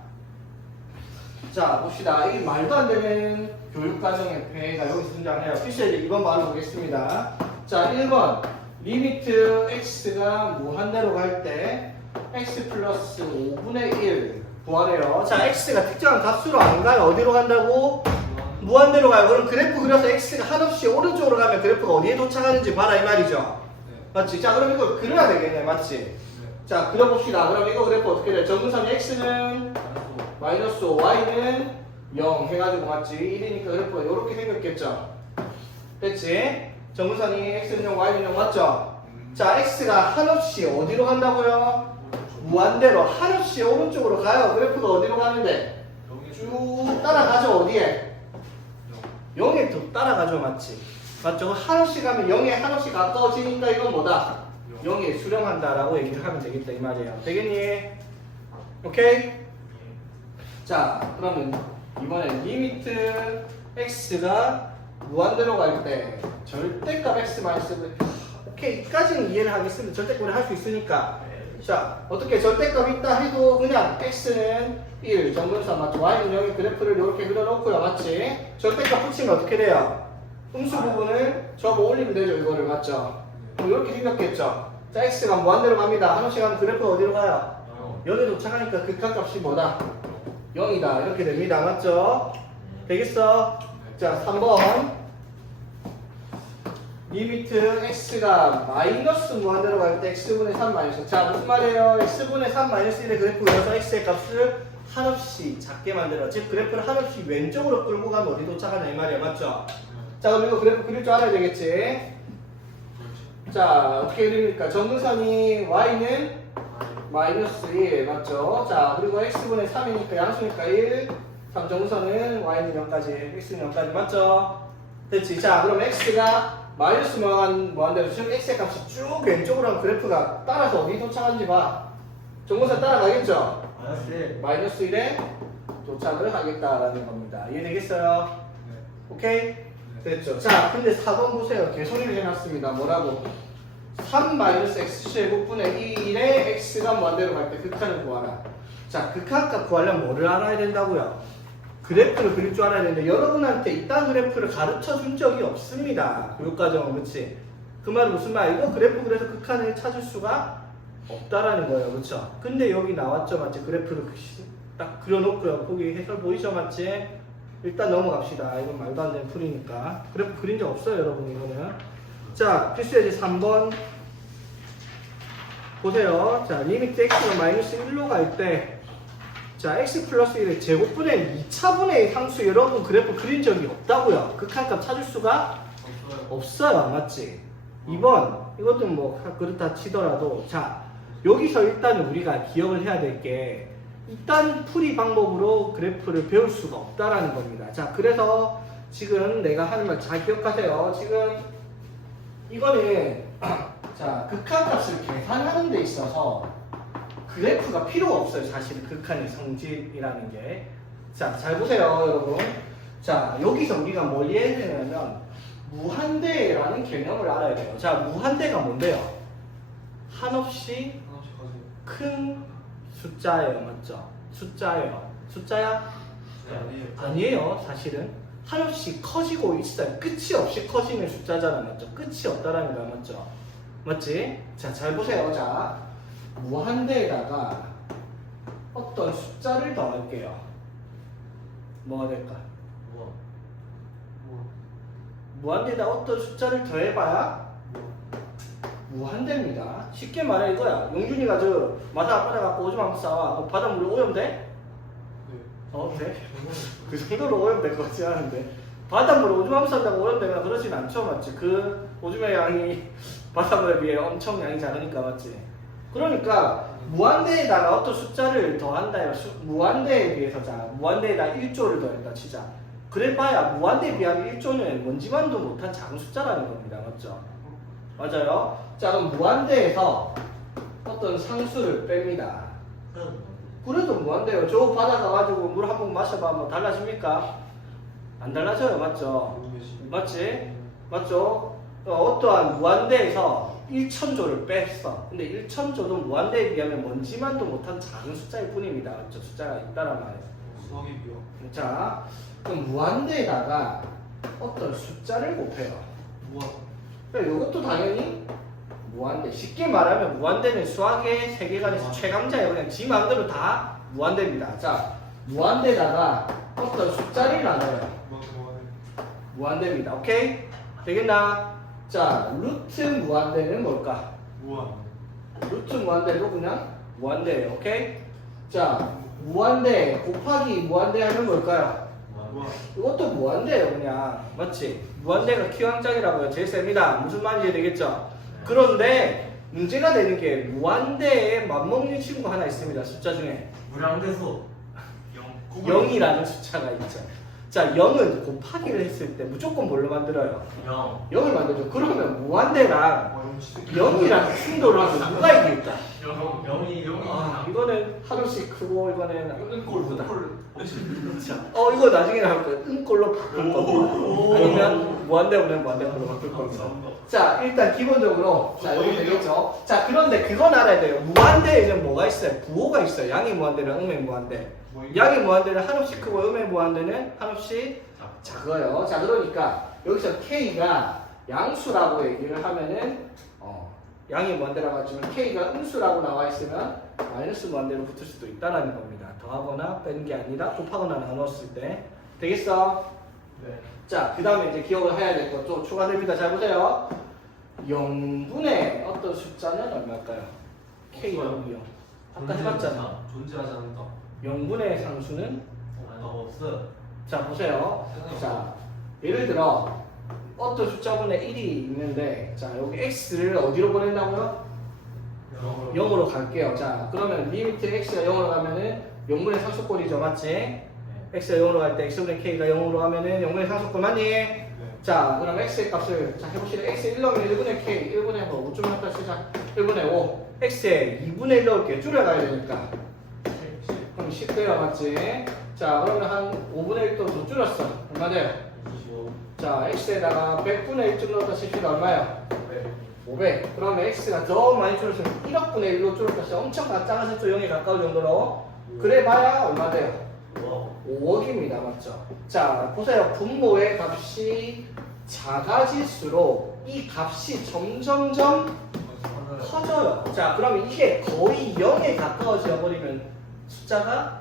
자, 봅시다. 이 말도 안 되는 교육과정의 폐해가 여기서 등장해요. 필수예제 2번 바로 보겠습니다. 자, 1번 리미트 x가 무한대로 갈 때 x 플러스 5분의 1 구하래요. 자, x가 특정한 값수로 안 가요. 어디로 간다고? 무한대로 가요. 그럼 그래프 그려서 x가 한없이 오른쪽으로 가면 그래프가 어디에 도착하는지 봐라 이 말이죠. 맞지? 자, 그럼 이거 그려야 되겠네. 맞지? 자, 그려봅시다. 그럼 이거 그래프 어떻게 돼? 정근선이 x는 마이너스 5, y는 0 해가지고 맞지? 1이니까 그래프가 이렇게 생겼겠죠? 됐지? 정근선이 x는 0, y는 0 맞죠? 자, x가 한없이 어디로 간다고요? 무한대로 한없이 오른쪽으로 가요. 그래프가 어디로 가는데? 쭉 따라가죠. 어디에? 0에 더 따라가죠. 맞지? 맞죠? 한없이 가면 0에 한없이 가까워지니까 이건 뭐다? 0에 수렴한다라고 얘기를 하면 되겠다 이 말이에요. 되겠니? 오케이? 자, 그러면 이번엔 리미트 x가 무한대로 갈 때 절대값 x 마이너스 오케이, 이까지는 이해를 하겠습니다. 절대값을 할 수 있으니까. 자, 어떻게 절대값 있다 해도 그냥 x는 1 정근선 맞죠? y는 0의 그래프를 이렇게 그려놓고요. 맞지? 절대값 붙이면 어떻게 돼요? 음수 부분을 저거 올리면 되죠. 이거를 맞죠? 그럼 이렇게 생겼겠죠? 자, x가 무한대로 갑니다. 한없이 가면 그래프가 어디로 가요? 0에 도착하니까 극한값이 뭐다? 0이다. 이렇게 됩니다. 맞죠? 되겠어? 자, 3번 리미트 x가 마이너스 무한대로 갈 때 x분의 3 마이너스. 자, 무슨 말이에요? x분의 3 마이너스 1의 그래프 그려서 x의 값을 한없이 작게 만들어. 즉 그래프를 한없이 왼쪽으로 끌고 가면 어디 도착하냐 이 말이야. 맞죠? 자, 그럼 이거 그래프 그릴 줄 알아야 되겠지? 자, 어떻게 그립니까? 정근선이 y는 마이너스 1 맞죠? 자, 그리고 x분의 3이니까 양수니까 1 3 정근선은 y는 0까지 x는 0까지 맞죠? 됐지? 자, 그럼 x가 마이너스 무한대로 지금 x의 값이 쭉 왼쪽으로 하면 그래프가 따라서 어디 도착하는지 봐. 정근선 따라가겠죠? 마이너스 1에 도착을 하겠다라는 겁니다. 이해되겠어요? 오케이? 됐죠? 자, 근데 4번 보세요. 개소리를 해놨습니다. 뭐라고? 3-x제곱분의 1에 x가 무한대로 갈 때 극한을 구하라. 자, 극한값 구하려면 뭐를 알아야 된다고요? 그래프를 그릴 줄 알아야 되는데 여러분한테 이딴 그래프를 가르쳐 준 적이 없습니다. 교육과정은. 그렇지? 그 말은 무슨 말이고? 그래프 그래서 극한을 찾을 수가 없다라는 거예요. 그렇죠? 근데 여기 나왔죠? 맞지? 그래프를 딱 그려놓고요. 거기 해설 보이죠? 맞지? 일단 넘어갑시다. 이건 말도 안 되는 풀이니까. 그래프 그린 적 없어요, 여러분. 이거는. 자, 필수예제 3번 보세요. 자, 리미트 x가 마이너스 1로 갈 때 자, x 플러스 1의 제곱분의 2차분의 상수 여러분 그래프 그린 적이 없다고요. 극한값 찾을 수가 없어요. 맞지? 2번 이것도 뭐 그렇다 치더라도 자, 여기서 일단 우리가 기억을 해야 될 게 일단 풀이 방법으로 그래프를 배울 수가 없다라는 겁니다. 자, 그래서 지금 내가 하는 말 잘 기억하세요. 지금 이거는 자, 극한값을 계산하는 데 있어서 그래프가 필요가 없어요. 사실은 극한의 성질이라는 게. 자, 잘 보세요, 여러분. 자, 여기서 우리가 뭘 이해해야 되냐면 무한대라는 개념을 알아야 돼요. 자, 무한대가 뭔데요? 한없이 큰 숫자예요. 맞죠? 숫자예요. 숫자야? 아니에요. 사실은 한없이 커지고 있어요. 끝이 없이 커지는 숫자잖아. 맞죠? 끝이 없다라는 거 맞죠? 맞지? 자, 잘 보세요. 자, 무한대에다가 어떤 숫자를 더할게요. 뭐가 될까? 무한대에다 어떤 숫자를 더해봐야 무한대입니다. 쉽게 말해 이거야. 용준이가 저 마사 빠져갖고 오줌 한번 싸와. 바닷물에 오염 돼? 돼? 그 정도로 오염될 것 같지 않은데 바닷물에 오줌 한번 싼다고 오염되거나 그러진 않죠. 맞지? 그 오줌의 양이 바닷물에 비해 엄청 양이 작으니까. 맞지? 그러니까 무한대에다가 어떤 숫자를 더한다. 무한대에 비해서 자, 무한대에다 1조를 더했다 치자. 그래봐야 무한대에 비하면 1조는 뭔지만도 못한 작은 숫자라는 겁니다. 맞죠? 맞아요? 자, 그럼 무한대에서 어떤 상수를 뺍니다. 그래도 무한대요. 저 바다 가가지고 물 한 번 마셔봐. 뭐 달라집니까? 안 달라져요. 맞죠? 맞지? 맞죠? 어떠한 무한대에서 1천조를 뺐어. 근데 1천조도 무한대에 비하면 먼지만도 못한 작은 숫자일 뿐입니다. 맞죠? 숫자가 있다란 말이에요. 자, 그럼 무한대에다가 어떤 숫자를 곱해요. 그러니까 이것도 당연히 무한대. 쉽게 말하면 무한대는 수학의 세계관에서 최강자예요. 그냥 지 마음대로 다 무한대입니다. 자, 무한대다가 어떤 숫자를 나눠요. 무한대입니다. 오케이? 되겠나? 자, 루트 무한대는 뭘까? 루트 무한대로 그냥 무한대예요. 오케이? 자, 무한대 곱하기 무한대 하면 뭘까요? 이것도 무한대예요. 그냥 맞지? 무한대가 Q항짝이라고요. 제일 셉니다. 무슨 말인지 되겠죠? 그런데 문제가 되는 게 무한대에 맞먹는 친구가 하나 있습니다. 숫자 중에 무량대수. 0이라는 숫자가 있죠. 자, 0은 곱하기를 했을 때 무조건 뭘로 만들어요? 0. 0을 만들죠. 그러면 무한대랑 0이랑 충돌을 하면 누가 이길까? 0이 아, 이거는 하루씩 크고 이거는 은골보다. 이거 나중에 나올 거예요. 은꼴로 바꿀 겁니다. 아니면 무한대보면 무한대로 바꿀 겁니다. 자, 일단 기본적으로 자, 이거 되겠죠. 자, 그런데 그건 알아야 돼요. 무한대에는 뭐가 있어요? 부호가 있어요. 양의 무한대랑 음의 무한대. 양의 무한대는 한없이 크고 음의 무한대는 한없이 작아요. 자, 그러니까 여기서 K가 양수라고 얘기를 하면은 양의 무한대라고 하지만 K가 음수라고 나와 있으면 마이너스 무한대로 붙을 수도 있다라는 겁니다. 더하거나 빼는 게 아니라 곱하거나 나눴을 때. 되겠어? 네. 자, 그 다음에 이제 기억을 해야 될 것 좀 추가됩니다. 잘 보세요. 0분의 어떤 숫자는 얼마일까요? K0이요. 아까 해봤잖아. 존재하지 않는다. 0분의 상수는? 없어. 자, 보세요. 자, 예를 들어 어떤 숫자분의 1이 있는데, 자, 여기 x를 어디로 보낸다고요? 0으로 갈게요. 자, 그러면 리미트 x가 0으로 가면은 0분의 상수꼴이죠. 맞지? x가 0으로 갈 때 x분의 k가 0으로 하면은 0분의 상수꼴 맞니? 자, 그럼 x의 값을 자 해봅시다. x 1 넣으면 1분의 k, 1분의 뭐 5좀 했다 시작. 1분의 5. x에 2분의 1 넣을게요. 줄여가야 되니까. 그럼 10 돼요. 맞지? 자, 그러면 한 5분의 1도 더 줄였어. 얼마 돼요? 자, x에다가 100분의 1쯤 넣었다 칩시다. 얼마요? 500. 그러면 x가 더 많이 줄었으면 1억분의 1로 줄었다 시 엄청 작아졌죠. 0에 가까울 정도로. 그래 봐야 얼마 돼요? 5억입니다. 맞죠? 자, 보세요. 분모의 값이 작아질수록 이 값이 점점점 커져요. 자, 그러면 이게 거의 0에 가까워져 버리면 숫자가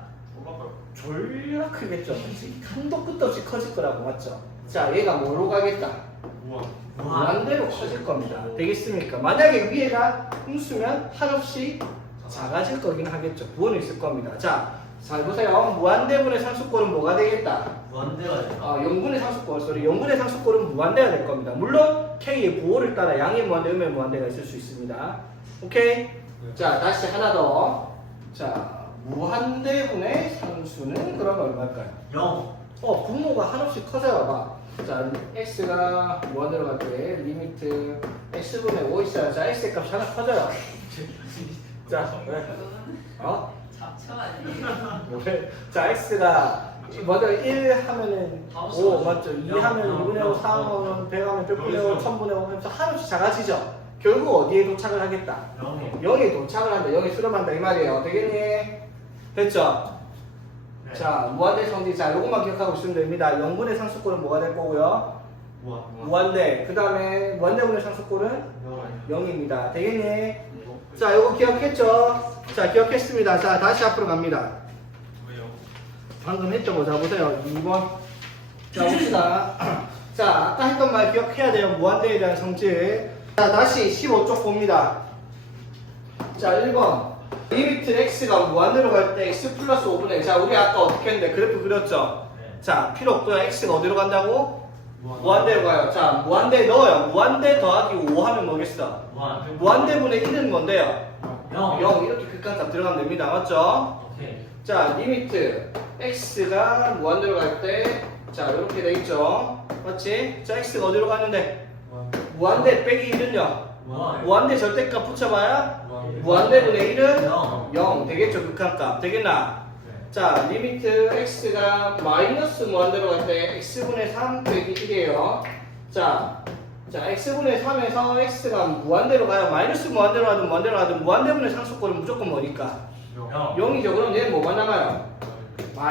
졸라 크겠죠. 한도 끝도 없이 커질 거라고. 맞죠? 자, 얘가 뭐로 가겠다? 무한대로 커질 겁니다. 되겠습니까? 만약에 위에가 음수면 한없이 작아질 거긴 하겠죠. 부호는 있을 겁니다. 자, 잘 보세요. 무한대분의 상수꼴은 뭐가 되겠다? 무한대가 되나? 0분의 상수꼴, 0분의 상수꼴은 무한대가 될 겁니다. 물론 K의 부호를 따라 양의 무한대, 음의 무한대가 있을 수 있습니다. 오케이? 자, 다시 하나 더. 자, 무한대분의 상수는 그럼 얼마일까요? 0. 분모가 한없이 커져요. 봐. 자, x가 무한대로 갈 때 리미트 x분의 5 있어요. 자, x의 값이 하나 커져요. 자, 왜? 잡초 아니에요? 왜? 자, x가 먼저 1 하면은 5 맞죠? 2 하면 2분의 5, 3 하면 100 하면 100분의 5, 1000분의 5 하면서 한없이 작아지죠? 결국 어디에 도착을 하겠다? 0이. 0에 도착을 한다. 0에 수렴한다. 이 말이에요. 되겠니? 됐죠? 네. 자, 무한대 성질. 자, 요것만 기억하고 있으면 됩니다. 0분의 상수꼴은 뭐가 될 거고요? 무한대. 그 다음에 무한대분의 상수꼴은 0입니다. 되겠니? 자, 요거 기억했죠? 자, 기억했습니다. 자, 다시 앞으로 갑니다. 방금 했던 거 자, 보세요. 2번. 자, 봅시다. 자, 아까 했던 말 기억해야 돼요. 무한대에 대한 성질. 자, 다시 15쪽 봅니다. 자, 1번. 리미트 x가 무한대로 갈 때 x 플러스 5분의 자, 우리 아까 어떻게 했는데 그래프 그렸죠? 네. 자, 필요 없고요. x가 어디로 간다고? 무한대로 가요. 자, 무한대 넣어요. 무한대 더하기 5 하면 뭐겠어? 무한대분의 1은 뭔데요? 0 이렇게 극한값 들어가면 됩니다. 맞죠? 오케이. 자, 리미트 x가 무한대로 갈 때 자, 이렇게 돼 있죠? 맞지? 자, x가 어디로 가는데? 무한대 빼기 1은요? 무한대 절대값 붙여봐야 무한대분의 1은 0 되겠죠? 극한값 되겠나? 자, 리미트 x가 마이너스 무한대로 갈 때 x분의 3 빼기 1이에요. 자, x분의 3에서 x가 무한대로 가요. 마이너스 무한대로 가든 무한대로 가든 무한대분의 상수꼴은 무조건 뭐니까? 0이죠. 그럼 얘는 뭐가 남아요?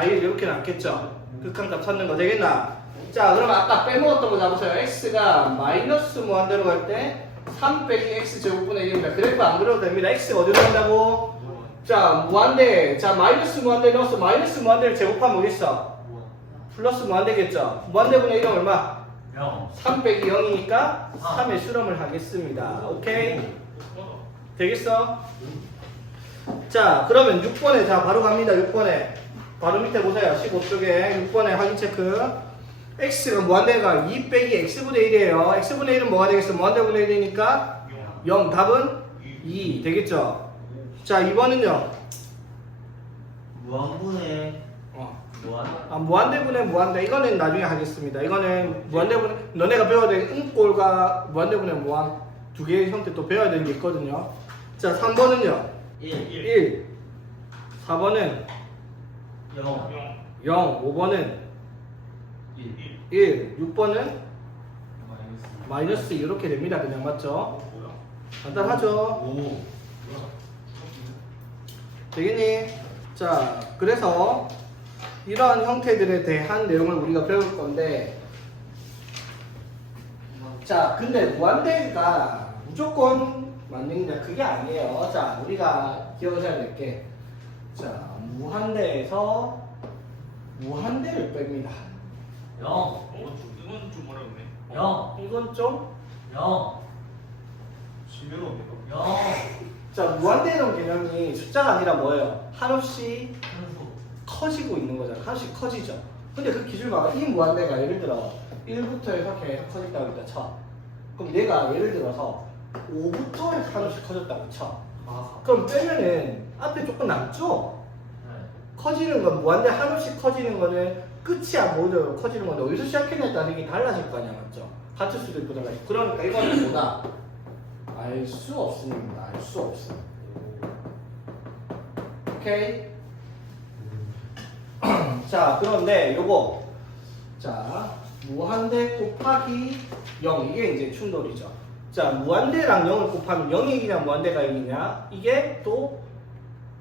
이렇게 남겠죠? 극한값 찾는 거 되겠나? 자, 그럼 아까 빼먹었던 거 잡으세요. x가 마이너스 무한대로 갈 때 3 빼기 x 제곱분의 1입니다. 그래프 안 그려도 됩니다. x가 어디로 간다고? 자, 무한대. 자, 마이너스 무한대 넣어서 마이너스 무한대를 제곱하면 뭐겠어? 플러스 무한대겠죠? 무한대분의 1은 얼마? 0. 3 빼기 0이니까 3의 수렴을 하겠습니다. 오케이? 되겠어? 자, 그러면 6번에 자 바로 갑니다. 6번에 바로 밑에 보세요. 15쪽에 6번에 확인 체크. x가 무한대가 2 빼기 x분의 1이에요. x분의 1은 뭐가 되겠어? 무한대분의 1이니까 0. 답은 2 되겠죠? 자, 2번은요. 무한분의 무한. 무한대분의 무한대. 이거는 나중에 하겠습니다. 이거는 무한대분의 너네가 배워야 될 음꼴과 무한대분의 무한 두 개의 형태 또 배워야 되는 게 있거든요. 자, 3번은요. 1. 4번은 0. 0. 5번은 1. 1. 6번은 마이너스 이렇게 됩니다. 그냥 맞죠? 간단하죠? 5. 되겠니? 자, 그래서 이러한 형태들에 대한 내용을 우리가 배울 건데, 자, 근데 무한대가 무조건 맞느냐 그게 아니에요. 자, 우리가 기억을 해야 될 게, 자, 무한대에서 무한대를 뺍니다. 0. 이건 좀 어렵네. 0. 이건 좀, 0. 지면은 0. 자, 무한대라는 개념이 숫자가 아니라 뭐예요? 한없이 한수. 커지고 있는 거잖아. 한없이 커지죠. 근데 그 기준 봐봐. 이 무한대가 예를 들어 1부터 해서 계속 커진다고 했다 쳐. 그럼 얘가 예를 들어서 5부터 해서 한없이 커졌다고 쳐. 그럼 빼면은 앞에 조금 남죠? 네. 커지는 건 무한대 한없이 커지는 거는 끝이 안 보이도록 커지는 건데 어디서 시작했냐에 따라 이게 달라질 거 아니야, 맞죠? 같을 수도 있고 달라지고. 그러니까 이거는 뭐다? 알 수 없습니다. 알 수 없어. 오케이? 자, 그런데 요거 자, 무한대 곱하기 0 이게 이제 충돌이죠. 자, 무한대랑 0을 곱하면 0이 이기냐 무한대가 이기냐 이게 또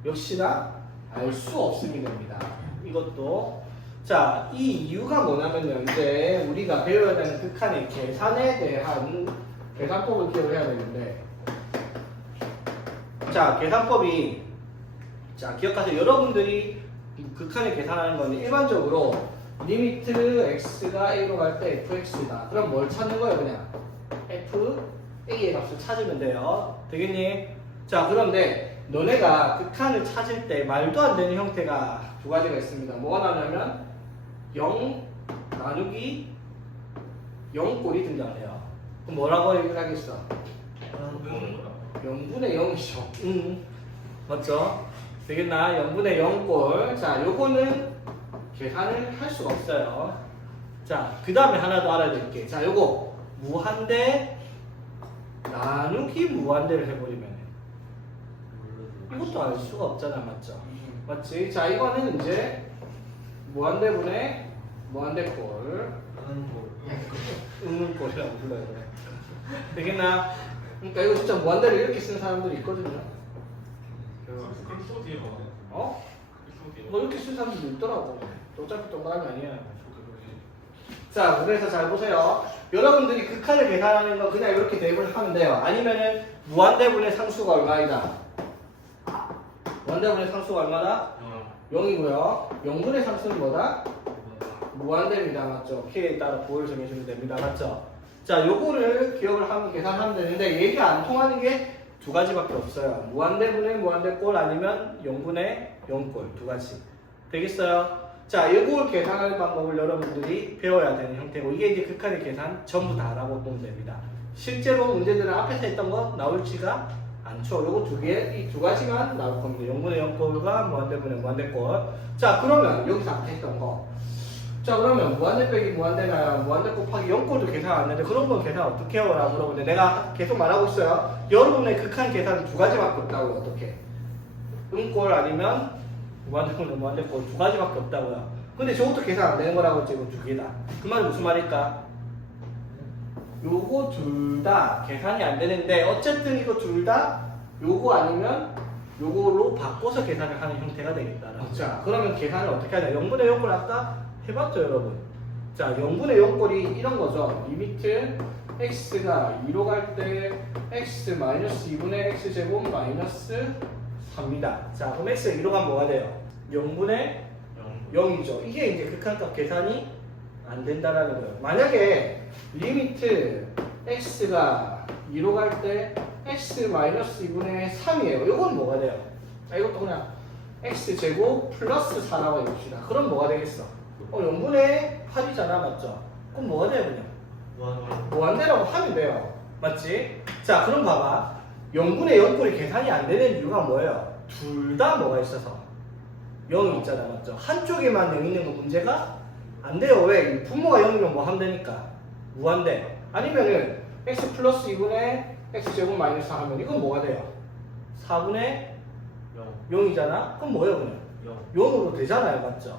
역시나 알 수 없습니다. 이것도 자, 이 이유가 뭐냐면요. 이제 우리가 배워야 되는 극한의 계산에 대한 계산법을 기억을 해야 되는데, 자, 계산법이 자, 기억하세요. 여러분들이 극한의 계산하는 건 일반적으로 리미트 x가 a로 갈 때 fx다. 그럼 뭘 찾는 거예요? 그냥 f a의 값을 찾으면 돼요. 되겠니? 자, 그런데 너네가 극한을 찾을 때 말도 안 되는 형태가 두 가지가 있습니다. 뭐가 나냐면 0 나누기 0꼴이 등장해요. 그럼 뭐라고 얘기를 하겠어? 0분의 0이죠. 맞죠? 되겠나? 0분의 0꼴. 자, 요거는 계산을 할 수가 없어요. 자, 그 다음에 하나 더 알아야 될 게, 자, 요거 무한대 나누기 무한대를 해버리면 이것도 알 수가 없잖아, 맞죠? 맞지? 자, 이거는 이제 무한대분의 무한대꼴, 음꼴이라고 불러요. 되겠나? 그러니까 이거 진짜 무한대를 이렇게 쓰는 사람들이 있거든요. 그럼 또 뒤에 뭐? 어? 또 뒤에 뭐 이렇게 쓰는 사람들도 있더라고. 어차피 동그라미 아니야. 자, 그래서 잘 보세요. 여러분들이 극한을 계산하는 거 그냥 이렇게 대입을 하면 돼요. 아니면은 무한대분의 상수가 얼마이다? 무한대분의 상수가 얼마다? 0이고요. 0분의 상수는 뭐다? 무한대입니다. 맞죠? k에 따라 보호를 정해주면 됩니다. 맞죠? 자, 요거를 기억을 하면 계산하면 되는데 얘기가 안 통하는 게 두 가지밖에 없어요. 무한대분의 무한대꼴 아니면 0분의 0꼴 두 가지. 되겠어요? 자, 요걸 계산하는 방법을 여러분들이 배워야 되는 형태고, 이게 이제 극한의 계산 전부 다라고 보면 됩니다. 실제로 문제들은 앞에서 했던 거 나올지가 않죠. 요거 두 개, 이 두 가지만 나올 겁니다. 0분의 0꼴과 무한대분의 무한대꼴. 자, 그러면 여기서 앞에 했던 거. 자, 그러면 무한대 빼기 무한대나 무한대 곱하기 0꼴도 계산 안 했는데 그런 건 계산 어떻게 해요? 라고 물어보는데 내가 계속 말하고 있어요. 여러분의 극한 계산은 두 가지밖에 없다고요. 어떻게? 음꼴 아니면 무한대꼴, 무한대꼴 두 가지밖에 없다고요. 근데 저것도 계산 안 되는 거라고 했지. 이거 두 개다. 그 말이 무슨 말일까? 요거 둘 다 계산이 안 되는데 어쨌든 이거 둘 다 요거 아니면 요거로 바꿔서 계산을 하는 형태가 되겠다. 자, 그러면 계산을 어떻게 하냐? 0분의 0꼴 아까 해봤죠, 여러분? 자, 0분의 0꼴이 이런 거죠. 리미트 x가 2로 갈 때 x 마이너스 2분의 x제곱 마이너스 3입니다. 자, 그럼 x가 2로 가면 뭐가 돼요? 0분의 0이죠. 이게 이제 극한값 계산이 안 된다라는 거예요. 만약에 리미트 x가 2로 갈 때 x 마이너스 2분의 3이에요. 이건 뭐가 돼요? 자, 이것도 그냥 x제곱 플러스 4라고 해봅시다. 그럼 뭐가 되겠어? 0분의 8이잖아, 맞죠? 그럼 뭐가 돼요, 그냥? 무한대라고 하면 돼요. 맞지? 자, 그럼 봐봐. 0분의 0꼴이 계산이 안 되는 이유가 뭐예요? 둘 다 뭐가 있어서 0이 있잖아, 맞죠? 한쪽에만 0 있는 거 문제가 안 돼요. 왜? 분모가 0이면 뭐 하면 되니까? 무한대. 아니면은 x 플러스 2분의 x제곱 마이너스 4 하면 이건 뭐가 돼요? 4분의 0이잖아? 그럼 뭐예요, 그냥? 0으로 되잖아요, 맞죠?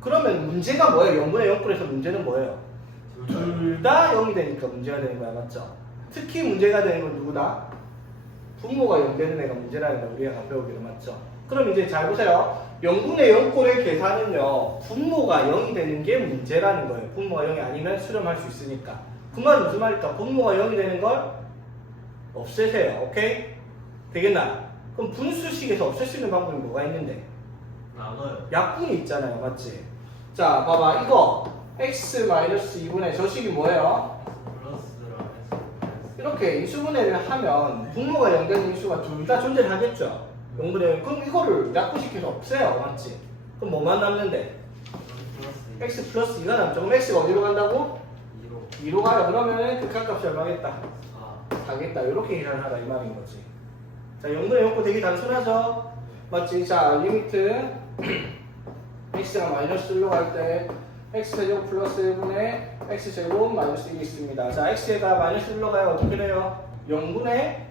그러면 문제가 뭐예요? 0분의 0꼴에서 문제는 뭐예요? 둘 다 0이 되니까 문제가 되는 거야, 맞죠? 특히 문제가 되는 건 누구다? 분모가 0 되는 애가 문제라는 거 우리가 배우기로 맞죠? 그럼 이제 잘 보세요. 0분의 0꼴의 계산은요, 분모가 0이 되는 게 문제라는 거예요. 분모가 0이 아니면 수렴할 수 있으니까. 그 말은 무슨 말일까? 분모가 0이 되는 걸 없애세요. 오케이? 되겠나? 그럼 분수식에서 없앨 수 있는 방법이 뭐가 있는데? 나눠요. 약분이 있잖아요, 맞지? 자, 봐봐. 이거 x-2분의 저 식이 뭐예요? 플러스랑 x 이렇게 인수분해를 하면 분모가 0 되는 인수가 둘 다 존재를 하겠죠? 0분의 0. 그럼 이거를 약분시켜서 없애요, 맞지? 그럼 뭐만 남는데? 플러스 x 플러스 2가 남죠. 그럼 x가 어디로 간다고? 2로 2로 가요. 그러면 극한값이 얼마겠다? 4 4겠다. 이렇게 계산하라 이 말인 거지. 자, 0분의 0꼴 되게 단순하죠? 맞지? 자, 리미트 x가 마이너스 1로 갈 때 x제곱 플러스 1분의 x제곱 마이너스 1이 있습니다. 자, x가 마이너스 1로 가요. 어떻게 돼요? 0분의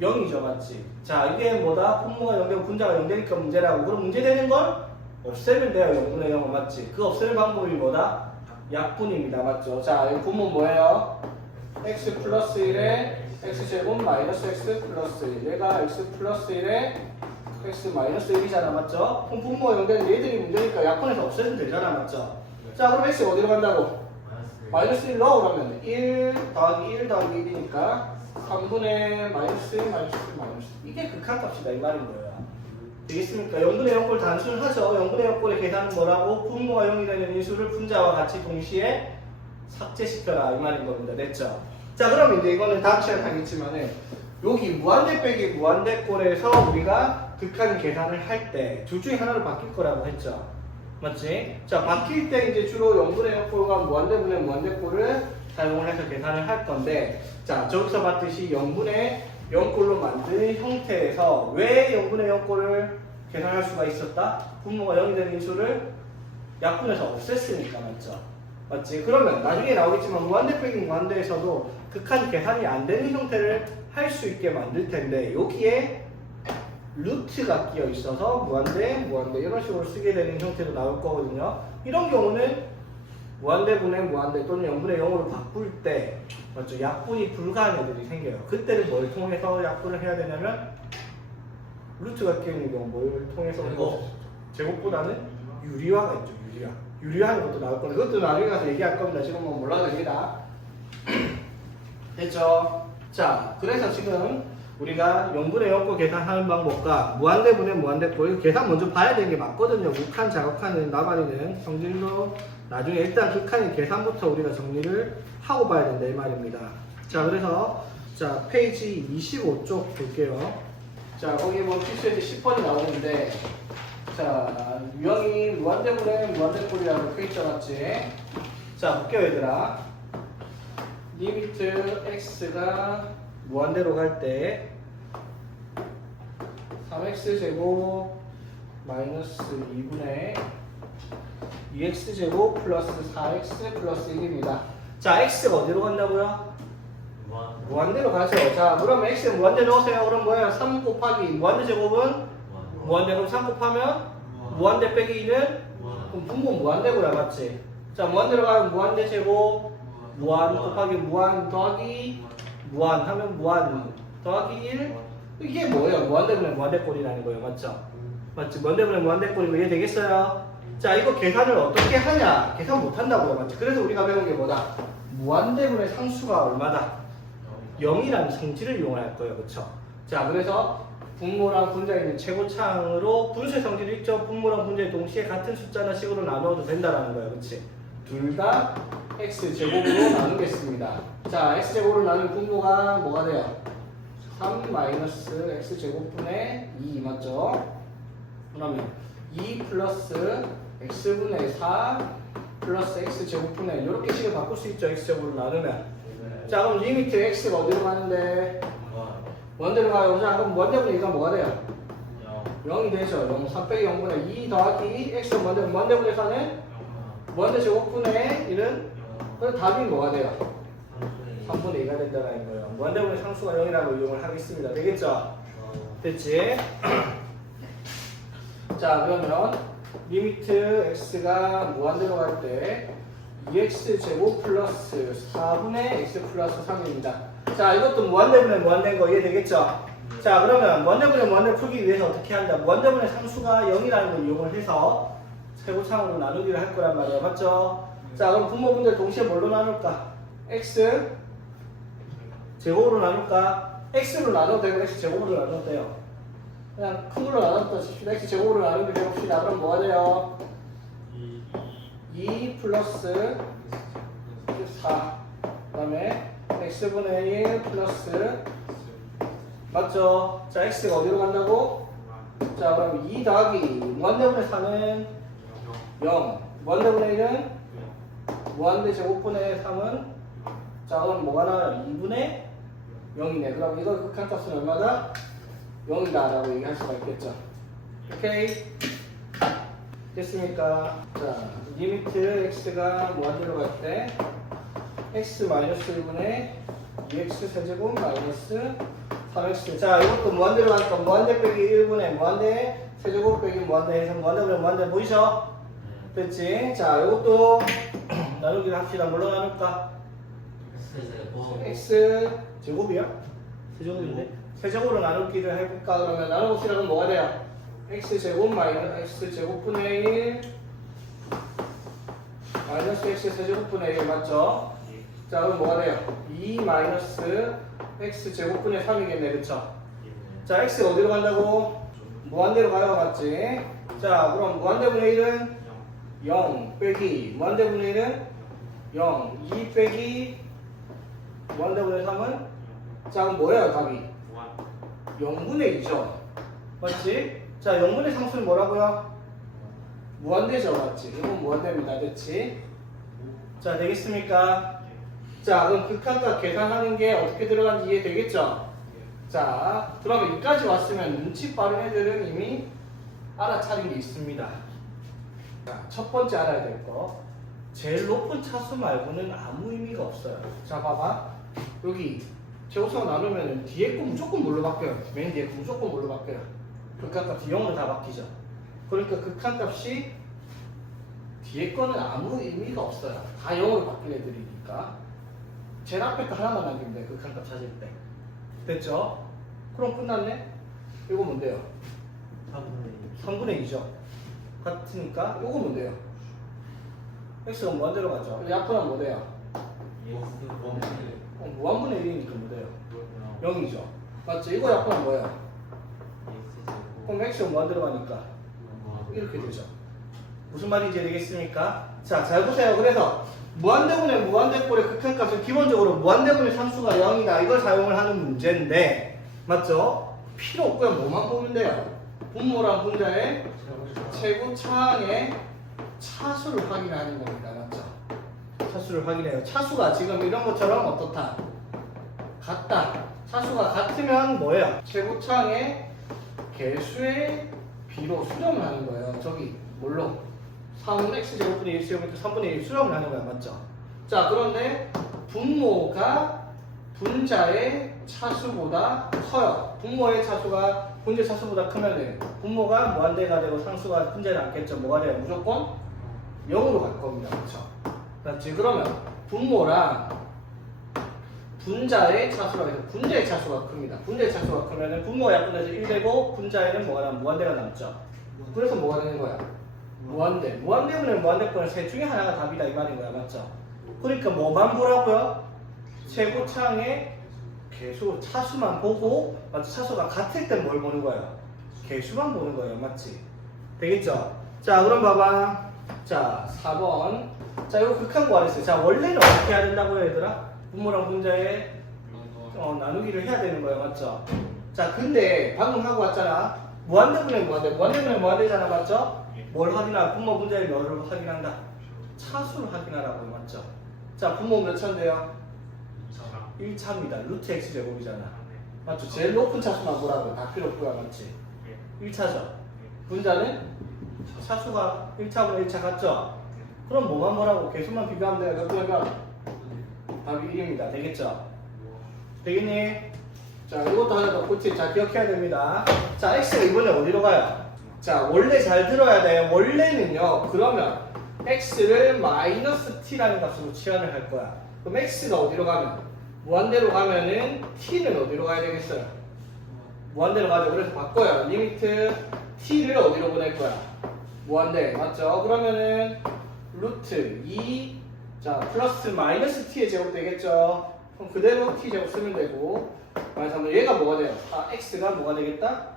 0이죠, 맞지? 자, 이게 뭐다? 분모가 0 되고 분자가 0 되니까 문제라고. 그럼 문제 되는 걸 없애면 돼요, 0분의 0은, 맞지? 그 없애는 방법이 뭐다? 약분입니다, 맞죠? 자, 이 분모 뭐예요? x 플러스 1에 x제곱 마이너스 x 플러스 1. 얘가 x 플러스 1에 x 마이너스 1이잖아, 맞죠? 그럼 분모가 0 되는 얘들이 문제니까 약분해서 없애면 되잖아, 맞죠? 자, 그럼 x가 어디로 간다고? 마이너스 1 넣어. 그러면 1 더하기 1 더하기 1이니까 3분의 마이너스 1 마이너스 1 마이너스 1. 이게 극한값이다 이 말인 거예요. 되겠습니까? 0분의 0꼴 단순하죠. 0분의 0꼴의 계산은 뭐라고? 분모가 0이 되는 인수를 분자와 같이 동시에 삭제시켜라 이 말인 겁니다. 됐죠? 자, 그럼 이제 이거는 다음 시간에 하겠지만은 여기 무한대 빼기 무한대 꼴에서 우리가 극한 계산을 할 때 둘 중에 하나로 바뀔 거라고 했죠. 맞지? 자, 바뀔 때 이제 주로 0분의 0꼴과 무한대분의 무한대꼴을 사용을 해서 계산을 할 건데, 자, 저기서 봤듯이 0분의 0꼴로 만든 형태에서 왜 0분의 0꼴을 계산할 수가 있었다? 분모가 0이 되는 인수를 약분해서 없앴으니까, 맞죠? 맞지? 그러면 나중에 나오겠지만 무한대 빼기 무한대에서도 극한 계산이 안 되는 형태를 할 수 있게 만들 텐데, 여기에 루트가 끼어 있어서 무한대, 무한대 이런 식으로 쓰게 되는 형태도 나올 거거든요. 이런 경우는 무한대분의 무한대 또는 0분의 0으로 바꿀 때 맞죠? 약분이 불가한 애들이 생겨요. 그때는 뭘 통해서 약분을 해야 되냐면 루트가 끼어 있는 경우 뭘 통해서 제곱보다는 유리화가 있죠. 유리화하는 것도 나올 건데 그것도 나중에 가서 얘기할 겁니다. 지금 뭐 몰라도 됩니다. 됐죠? 자, 그래서 지금 우리가 0분의 0꼴 계산하는 방법과 무한대분의 무한대꼴 계산 먼저 봐야 되는 게 맞거든요. 극한, 자극하는, 나발이는 성질로 나중에 일단 극한의 계산부터 우리가 정리를 하고 봐야 된다 이 말입니다. 자, 그래서 자 페이지 25쪽 볼게요. 자, 거기 뭐 필수에서 10번이 나오는데 자, 유형이 무한대분의 무한대꼴이라고 이렇게 있잖았지. 자, 볼게요 얘들아. 리미트 x가 무한대로 갈 때 3x제곱 마이너스 2분의 2x제곱 플러스 4x 플러스 1입니다. 자, x가 어디로 간다고요? 무한대로 가죠. 자, 그럼 x는 무한대 넣으세요. 그럼 뭐예요? 3 곱하기 무한대 제곱은? 무한대. 그럼 3 곱하면? 무한대 빼기 2는? 그럼 분모 무한대고요, 맞지? 자, 무한대로 가면 무한대 제곱 무한 곱하기 무한 더하기 무한 하면 무한 더하기 1. 이게 뭐예요? 무한대분의 무한대꼴이라는 거예요, 맞죠? 맞지? 무한대분의 무한대꼴이고 이해되겠어요? 자, 이거 계산을 어떻게 하냐? 계산 못한다고요, 맞지? 그래서 우리가 배운 게 뭐다? 무한대분의 상수가 얼마다? 0이라는 성질을 이용할 거예요, 그쵸? 자, 그래서 분모랑 분자에 있는 최고차항으로 분수의 성질이 있죠? 분모랑 분자의 동시에 같은 숫자나 식으로 나누어도 된다라는 거예요, 그치? 둘 다 x제곱으로 나누겠습니다. 자, x제곱으로 나눈 분모가 뭐가 돼요? 3 마이너스 x제곱분의 2 맞죠? 그러면 2 플러스 x분의 4 플러스 x제곱분의 이렇게 식을 바꿀 수 있죠, x제곱으로 나누면. 자, 그럼 리미트 x가 어디로 가는데? 원대로 가요. 자, 그럼 원대분의 2가 뭐가 돼요? 0이 되죠. 0, 3 빼기 0분의 2 더하기 x는 원대분의 4는 원대 제곱분의 1은 그럼 답이 뭐가 돼요? 3분의 2가 된다는 거예요. 원대분의 상수가 0이라고 이용을 하겠습니다. 되겠죠? 됐지? 자, 그러면 리미트 x가 무한대로 갈 때 2x 제곱 플러스 4분의 x 플러스 3입니다. 자, 이것도 무한대분의 무한대인 거 이해되겠죠? 자, 그러면 무한대분의 무한대를 풀기 위해서 어떻게 한다? 무한대분의 상수가 0이라는 걸 이용을 해서 최고차항으로 나누기를 할 거란 말이에요. 맞죠? 자, 그럼 분모분들 동시에 뭘로 나눌까? x 제곱으로 나눌까? x로 나눠도 되고 x 제곱으로 나눠도 돼요. 그냥 큰 걸로 나눴다 칩시다. x 제곱으로 나누기 해봅시다. 그럼 뭐가 돼요? 2 플러스 4 그 다음에 x분의 1 플러스 맞죠? 자, x가 어디로 간다고? 자, 그럼 2 더하기 무한대분의 4는 0 무한대분의 1은 무한대 제곱분의 3은 자, 그럼 뭐가 나와요? 2분의 0이네. 그럼 이거 극한값은 얼마다? 0이다 라고 얘기할 수가 있겠죠. 오케이? 됐습니까? 자, 리미트 x가 무한대로 갈 때 x 마이너스 1분의 2x 세제곱 마이너스 3x. 자, 이것도 무한대로 가니까 무한대 빼기 1분의 무한대 세제곱 빼기 무한대 해서 무한대분의 무한대 보이죠? 됐지? 자, 이것도 나누기를 합시다. 뭘로 나눌까? x 제곱이야? 세제곱인데? 세제곱으로 나누기를 해볼까? 그러면 나눠봅시다. 그럼 뭐가 돼요? x 제곱 마이너스 x 제곱분의 1 마이너스 x 세제곱분의 1 맞죠? 자, 그럼 뭐가 돼요? 2 마이너스 x 제곱분의 3이겠네, 그쵸? 자, x가 어디로 간다고? 무한대로 가요, 맞지? 자, 그럼 무한대분의 1은 0 빼기 무한대분의 1은 0 2 빼기 무한대분의 3은 자, 그럼 뭐예요, 답이? 0분의 2죠? 맞지? 자, 0분의 상수는 뭐라고요? 무한대죠, 맞지? 이건 무한대입니다, 됐지? 자, 되겠습니까? 자, 그럼 극한값 계산하는 게 어떻게 들어가는지 이해되겠죠? 자, 그러면 여기까지 왔으면 눈치 빠른 애들은 이미 알아차린 게 있습니다. 자, 첫 번째 알아야 될 거. 제일 높은 차수 말고는 아무 의미가 없어요. 자, 봐봐. 여기 제곱수가 나누면 뒤에 거 무조건 뭘로 바뀌어요? 맨 뒤에 거 무조건 뭘로 바뀌어요? 극한값이 0으로 다 바뀌죠. 그러니까 극한값이 뒤에 거는 아무 의미가 없어요. 다 0으로 바뀐 애들이니까. 제일 앞에 거 하나만 남기면 돼요. 극한값 찾을 때. 됐죠? 그럼 끝났네? 이거 뭔데요? 3분의 2죠. 같으니까 이거 뭔데요? x가 무한대로 가죠. 약분은 뭐돼요? 무한분의 1이니까 뭐돼요? 0이죠. 맞죠? 이거 약분은 뭐예요? 그럼 x가 무한대로 가니까 이렇게 되죠. 무슨 말인지 되겠습니까? 자, 잘 보세요. 그래서 무한대분의 무한대꼴의 극한값은 기본적으로 무한대분의 상수가 0이다. 이걸 사용을 하는 문제인데 맞죠? 필요 없고요. 뭐만 보면 돼요? 분모랑 분자의 최고차항의 차수를 확인하는 겁니다. 맞죠? 차수를 확인해요. 차수가 지금 이런 것처럼 어떻다? 같다. 차수가 같으면 뭐예요? 최고차항의 개수의 비로 수렴을 하는 거예요. 저기 뭘로? 3은 x제곱분의 1 제곱부터 3분의 1 수렴을 하는 거야. 맞죠? 자, 그런데 분모가 분자의 차수보다 커요. 분모의 차수가 분자 차수보다 크면은 분모가 무한대가 되고 상수가 분자는 않겠죠. 뭐가 돼요? 무조건 0으로 갈 겁니다. 그렇죠? 맞지? 그러면 분모랑 분자의 차수가 돼서 분자의 차수가 큽니다. 분자의 차수가 크면은 분모가 약분돼서 1 되고 분자에는 뭐가 남죠? 무한대가 남죠. 그래서 뭐가 되는 거야? 무한대. 무한대분의 무한대분의 셋 중에 하나가 답이다 이 말인 거야. 맞죠? 그러니까 뭐만 보라고요? 최고창의 개수, 차수만 보고, 맞죠? 차수가 같을 때 뭘 보는 거야? 개수만 보는 거예요. 맞지? 되겠죠? 자, 그럼 봐봐. 자, 4번. 자, 이거 극한 구하랬어요. 자, 원래는 어떻게 해야 된다고요, 얘들아? 분모랑 분자에 나누기를 해야 되는 거예요. 맞죠? 자, 근데 방금 하고 왔잖아. 무한대분의 무한대. 무한대분의 무한대잖아. 맞죠? 뭘 확인하? 분모 분자의 뭐를 확인한다? 차수를 확인하라고요. 맞죠? 자, 분모 몇 차인데요? 1차입니다. 루트 x 제곱이잖아. 맞죠? 제일 높은 차수만 보라고. 다 필요 없고요. 맞지? 1차죠. 분자는 차수가 1차분의 1차 같죠? 그럼 뭐만 보라고? 개수만 비교하면 돼요. 몇 분면 답이 1입니다. 되겠죠? 되겠니? 자, 이것도 하나 더 꿀팁 잘 기억해야 됩니다. 자, x가 이번에 어디로 가요? 자, 원래 잘 들어야 돼요. 원래는요, 그러면 x를 마이너스 t라는 값으로 치환을 할 거야. 그럼 x가 어디로 가면? 무한대로 가면은 t는 어디로 가야 되겠어요? 무한대로 가죠. 그래서 바꿔요. 리미트 t를 어디로 보낼 거야? 무한대. 맞죠? 그러면은 루트 2, 자, 플러스 마이너스 t의 제곱 되겠죠? 그럼 그대로 t 제곱 쓰면 되고, 그럼 얘가 뭐가 돼요? 아, x가 뭐가 되겠다?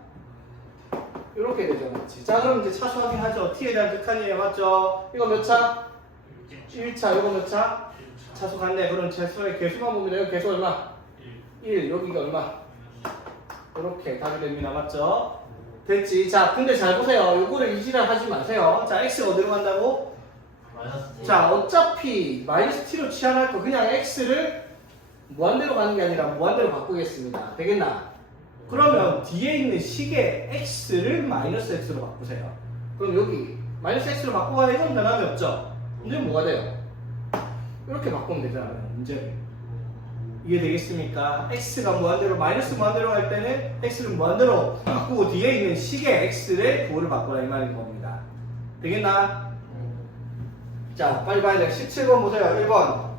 이렇게 되죠. 맞지? 자, 그럼 이제 차수 확인하죠. t에 대한 극한이에요. 맞죠? 이거 몇 차? 1차. 이거 몇 차? 차수 같네. 그럼 차수의 개수만 보면 돼요. 개수 얼마? 1. 여기가 얼마? 이렇게 답이 됩니다. 맞죠? 됐지? 자, 근데 잘 보세요. 요거를 이지랄 하지 마세요. 자, x가 어디로 간다고? 마이너스 T. 자, 어차피 마이너스 t로 치환할 거 그냥 x를 무한대로 가는 게 아니라 무한대로 바꾸겠습니다. 되겠나? 그러면 뒤에 있는 식의 x를 마이너스 x로 바꾸세요. 그럼 여기 마이너스 x로 바꾸가 이건 변함이 없죠? 근데 뭐가 돼요? 이렇게 바꾸면 되잖아요. 문제 이해되겠습니까? x가 무한대로 마이너스 무한대로 할 때는 x를 무한대로 바꾸고 뒤에 있는 식의 x의 부호를 바꾸라 이 말인 겁니다. 되겠나? 자, 빨리 봐야 돼. 17번 보세요. 1번.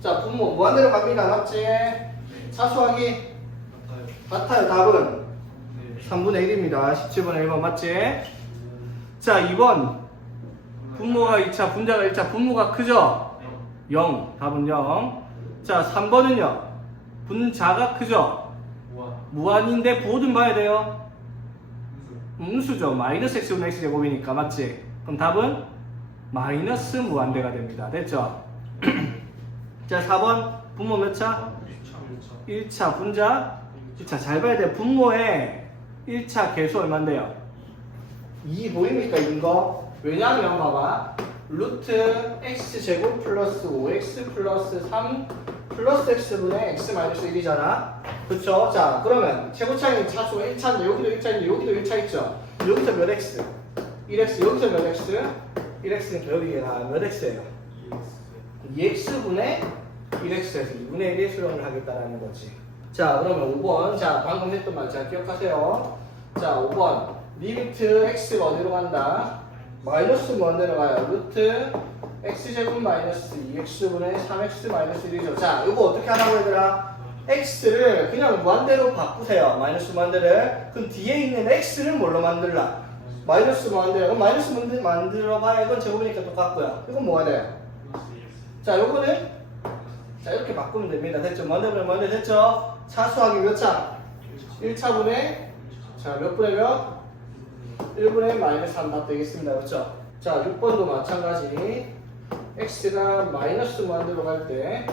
자, 분모 무한대로 갑니다. 맞지? 차수하기 같아요. 답은 3분의 1입니다. 17번에 1번 맞지? 자, 2번 분모가 2차, 분자가 1차, 분모가 크죠? 0. 답은 0. 자, 3번은요. 분자가 크죠? 무한인데 부호 좀 봐야 돼요. 음수죠. 마이너스 x분의 x제곱이니까 맞지? 그럼 답은 마이너스 무한대가 됩니다. 됐죠? 자, 4번 분모 몇 차? 1차 분자 1차 잘 봐야 돼요. 분모의 1차 개수 얼만데요? 2 보입니까 이거? 왜냐하면 봐봐 루트 x제곱 플러스 5x 플러스 3 플러스 x분의 x 마이너스 1이잖아. 그쵸? 자, 그러면 최고차인 차수가 1차인데 여기도 1차인데 여기도 1차 있죠? 여기서 몇 x? 1x 여기서 몇 x? 1x는 여기가 몇 x예요? 2x분의 1x에서 2분의 1의 수렴을 하겠다라는 거지. 자, 그러면 5번. 자, 방금 했던 말 잘 기억하세요. 자, 5번. 리미트 x가 어디로 간다? 마이너스 무한대로 가요. 루트 x제곱 마이너스 2x분의 3x 마이너스 1이죠. 자, 이거 어떻게 하라고 얘들아? x를 그냥 무한대로 바꾸세요. 마이너스 무한대를. 그럼 뒤에 있는 x를 뭘로 만들라? 마이너스 무한대로. 그럼 마이너스 만들어봐야 이건 제곱이니까 똑같고요. 이건 뭐가 돼요? 자, 요거는 자, 이렇게 바꾸면 됩니다. 됐죠? 무한대 됐죠? 차수하기 몇 차? 1차분의 자, 몇 분의 몇? 1분의 마이너스 3답 되겠습니다. 그렇죠? 자, 6번도 마찬가지. x가 마이너스 무한대로 갈 때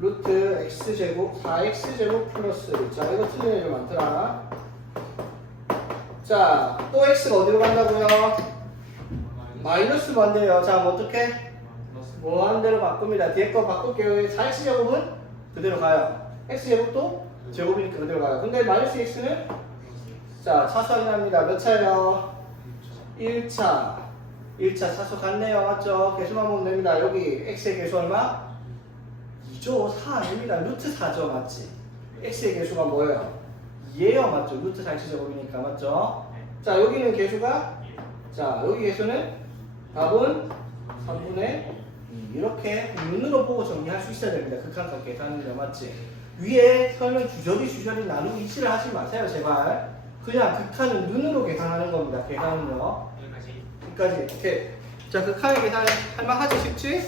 루트 x제곱 4x제곱 플러스 1. 자, 이거 틀린 애들 많더라. 자, 또 x가 어디로 간다고요? 마이너스 무한대요. 자, 뭐 어떻게? 무한대로 바꿉니다. 뒤에 거 바꿀게요. 4x제곱은 그대로 가요. x제곱도 제곱이니까 그대로 가요. 근데 마이너스 x는 자, 차수 확인합니다. 몇 차예요? 1차. 1차 차수 같네요. 맞죠? 개수만 보면 됩니다. 여기 x의 개수 얼마? 2죠. 4 아닙니다. 루트 4죠. 맞지? x의 개수가 뭐예요? 2예요. 맞죠? 루트 4x 제곱이니까. 맞죠? 자, 여기는 개수가 자, 여기 개수는 답은 3분의 2. 이렇게 눈으로 보고 정리할 수 있어야 됩니다. 극한값 계산은요. 맞지? 위에 설명 주저리 나누기 이치를 하지 마세요. 제발. 그냥 극한은 눈으로 계산하는 겁니다. 계산은요. 여기까지. 오케이. 자, 극한의 계산 할만하지? 쉽지?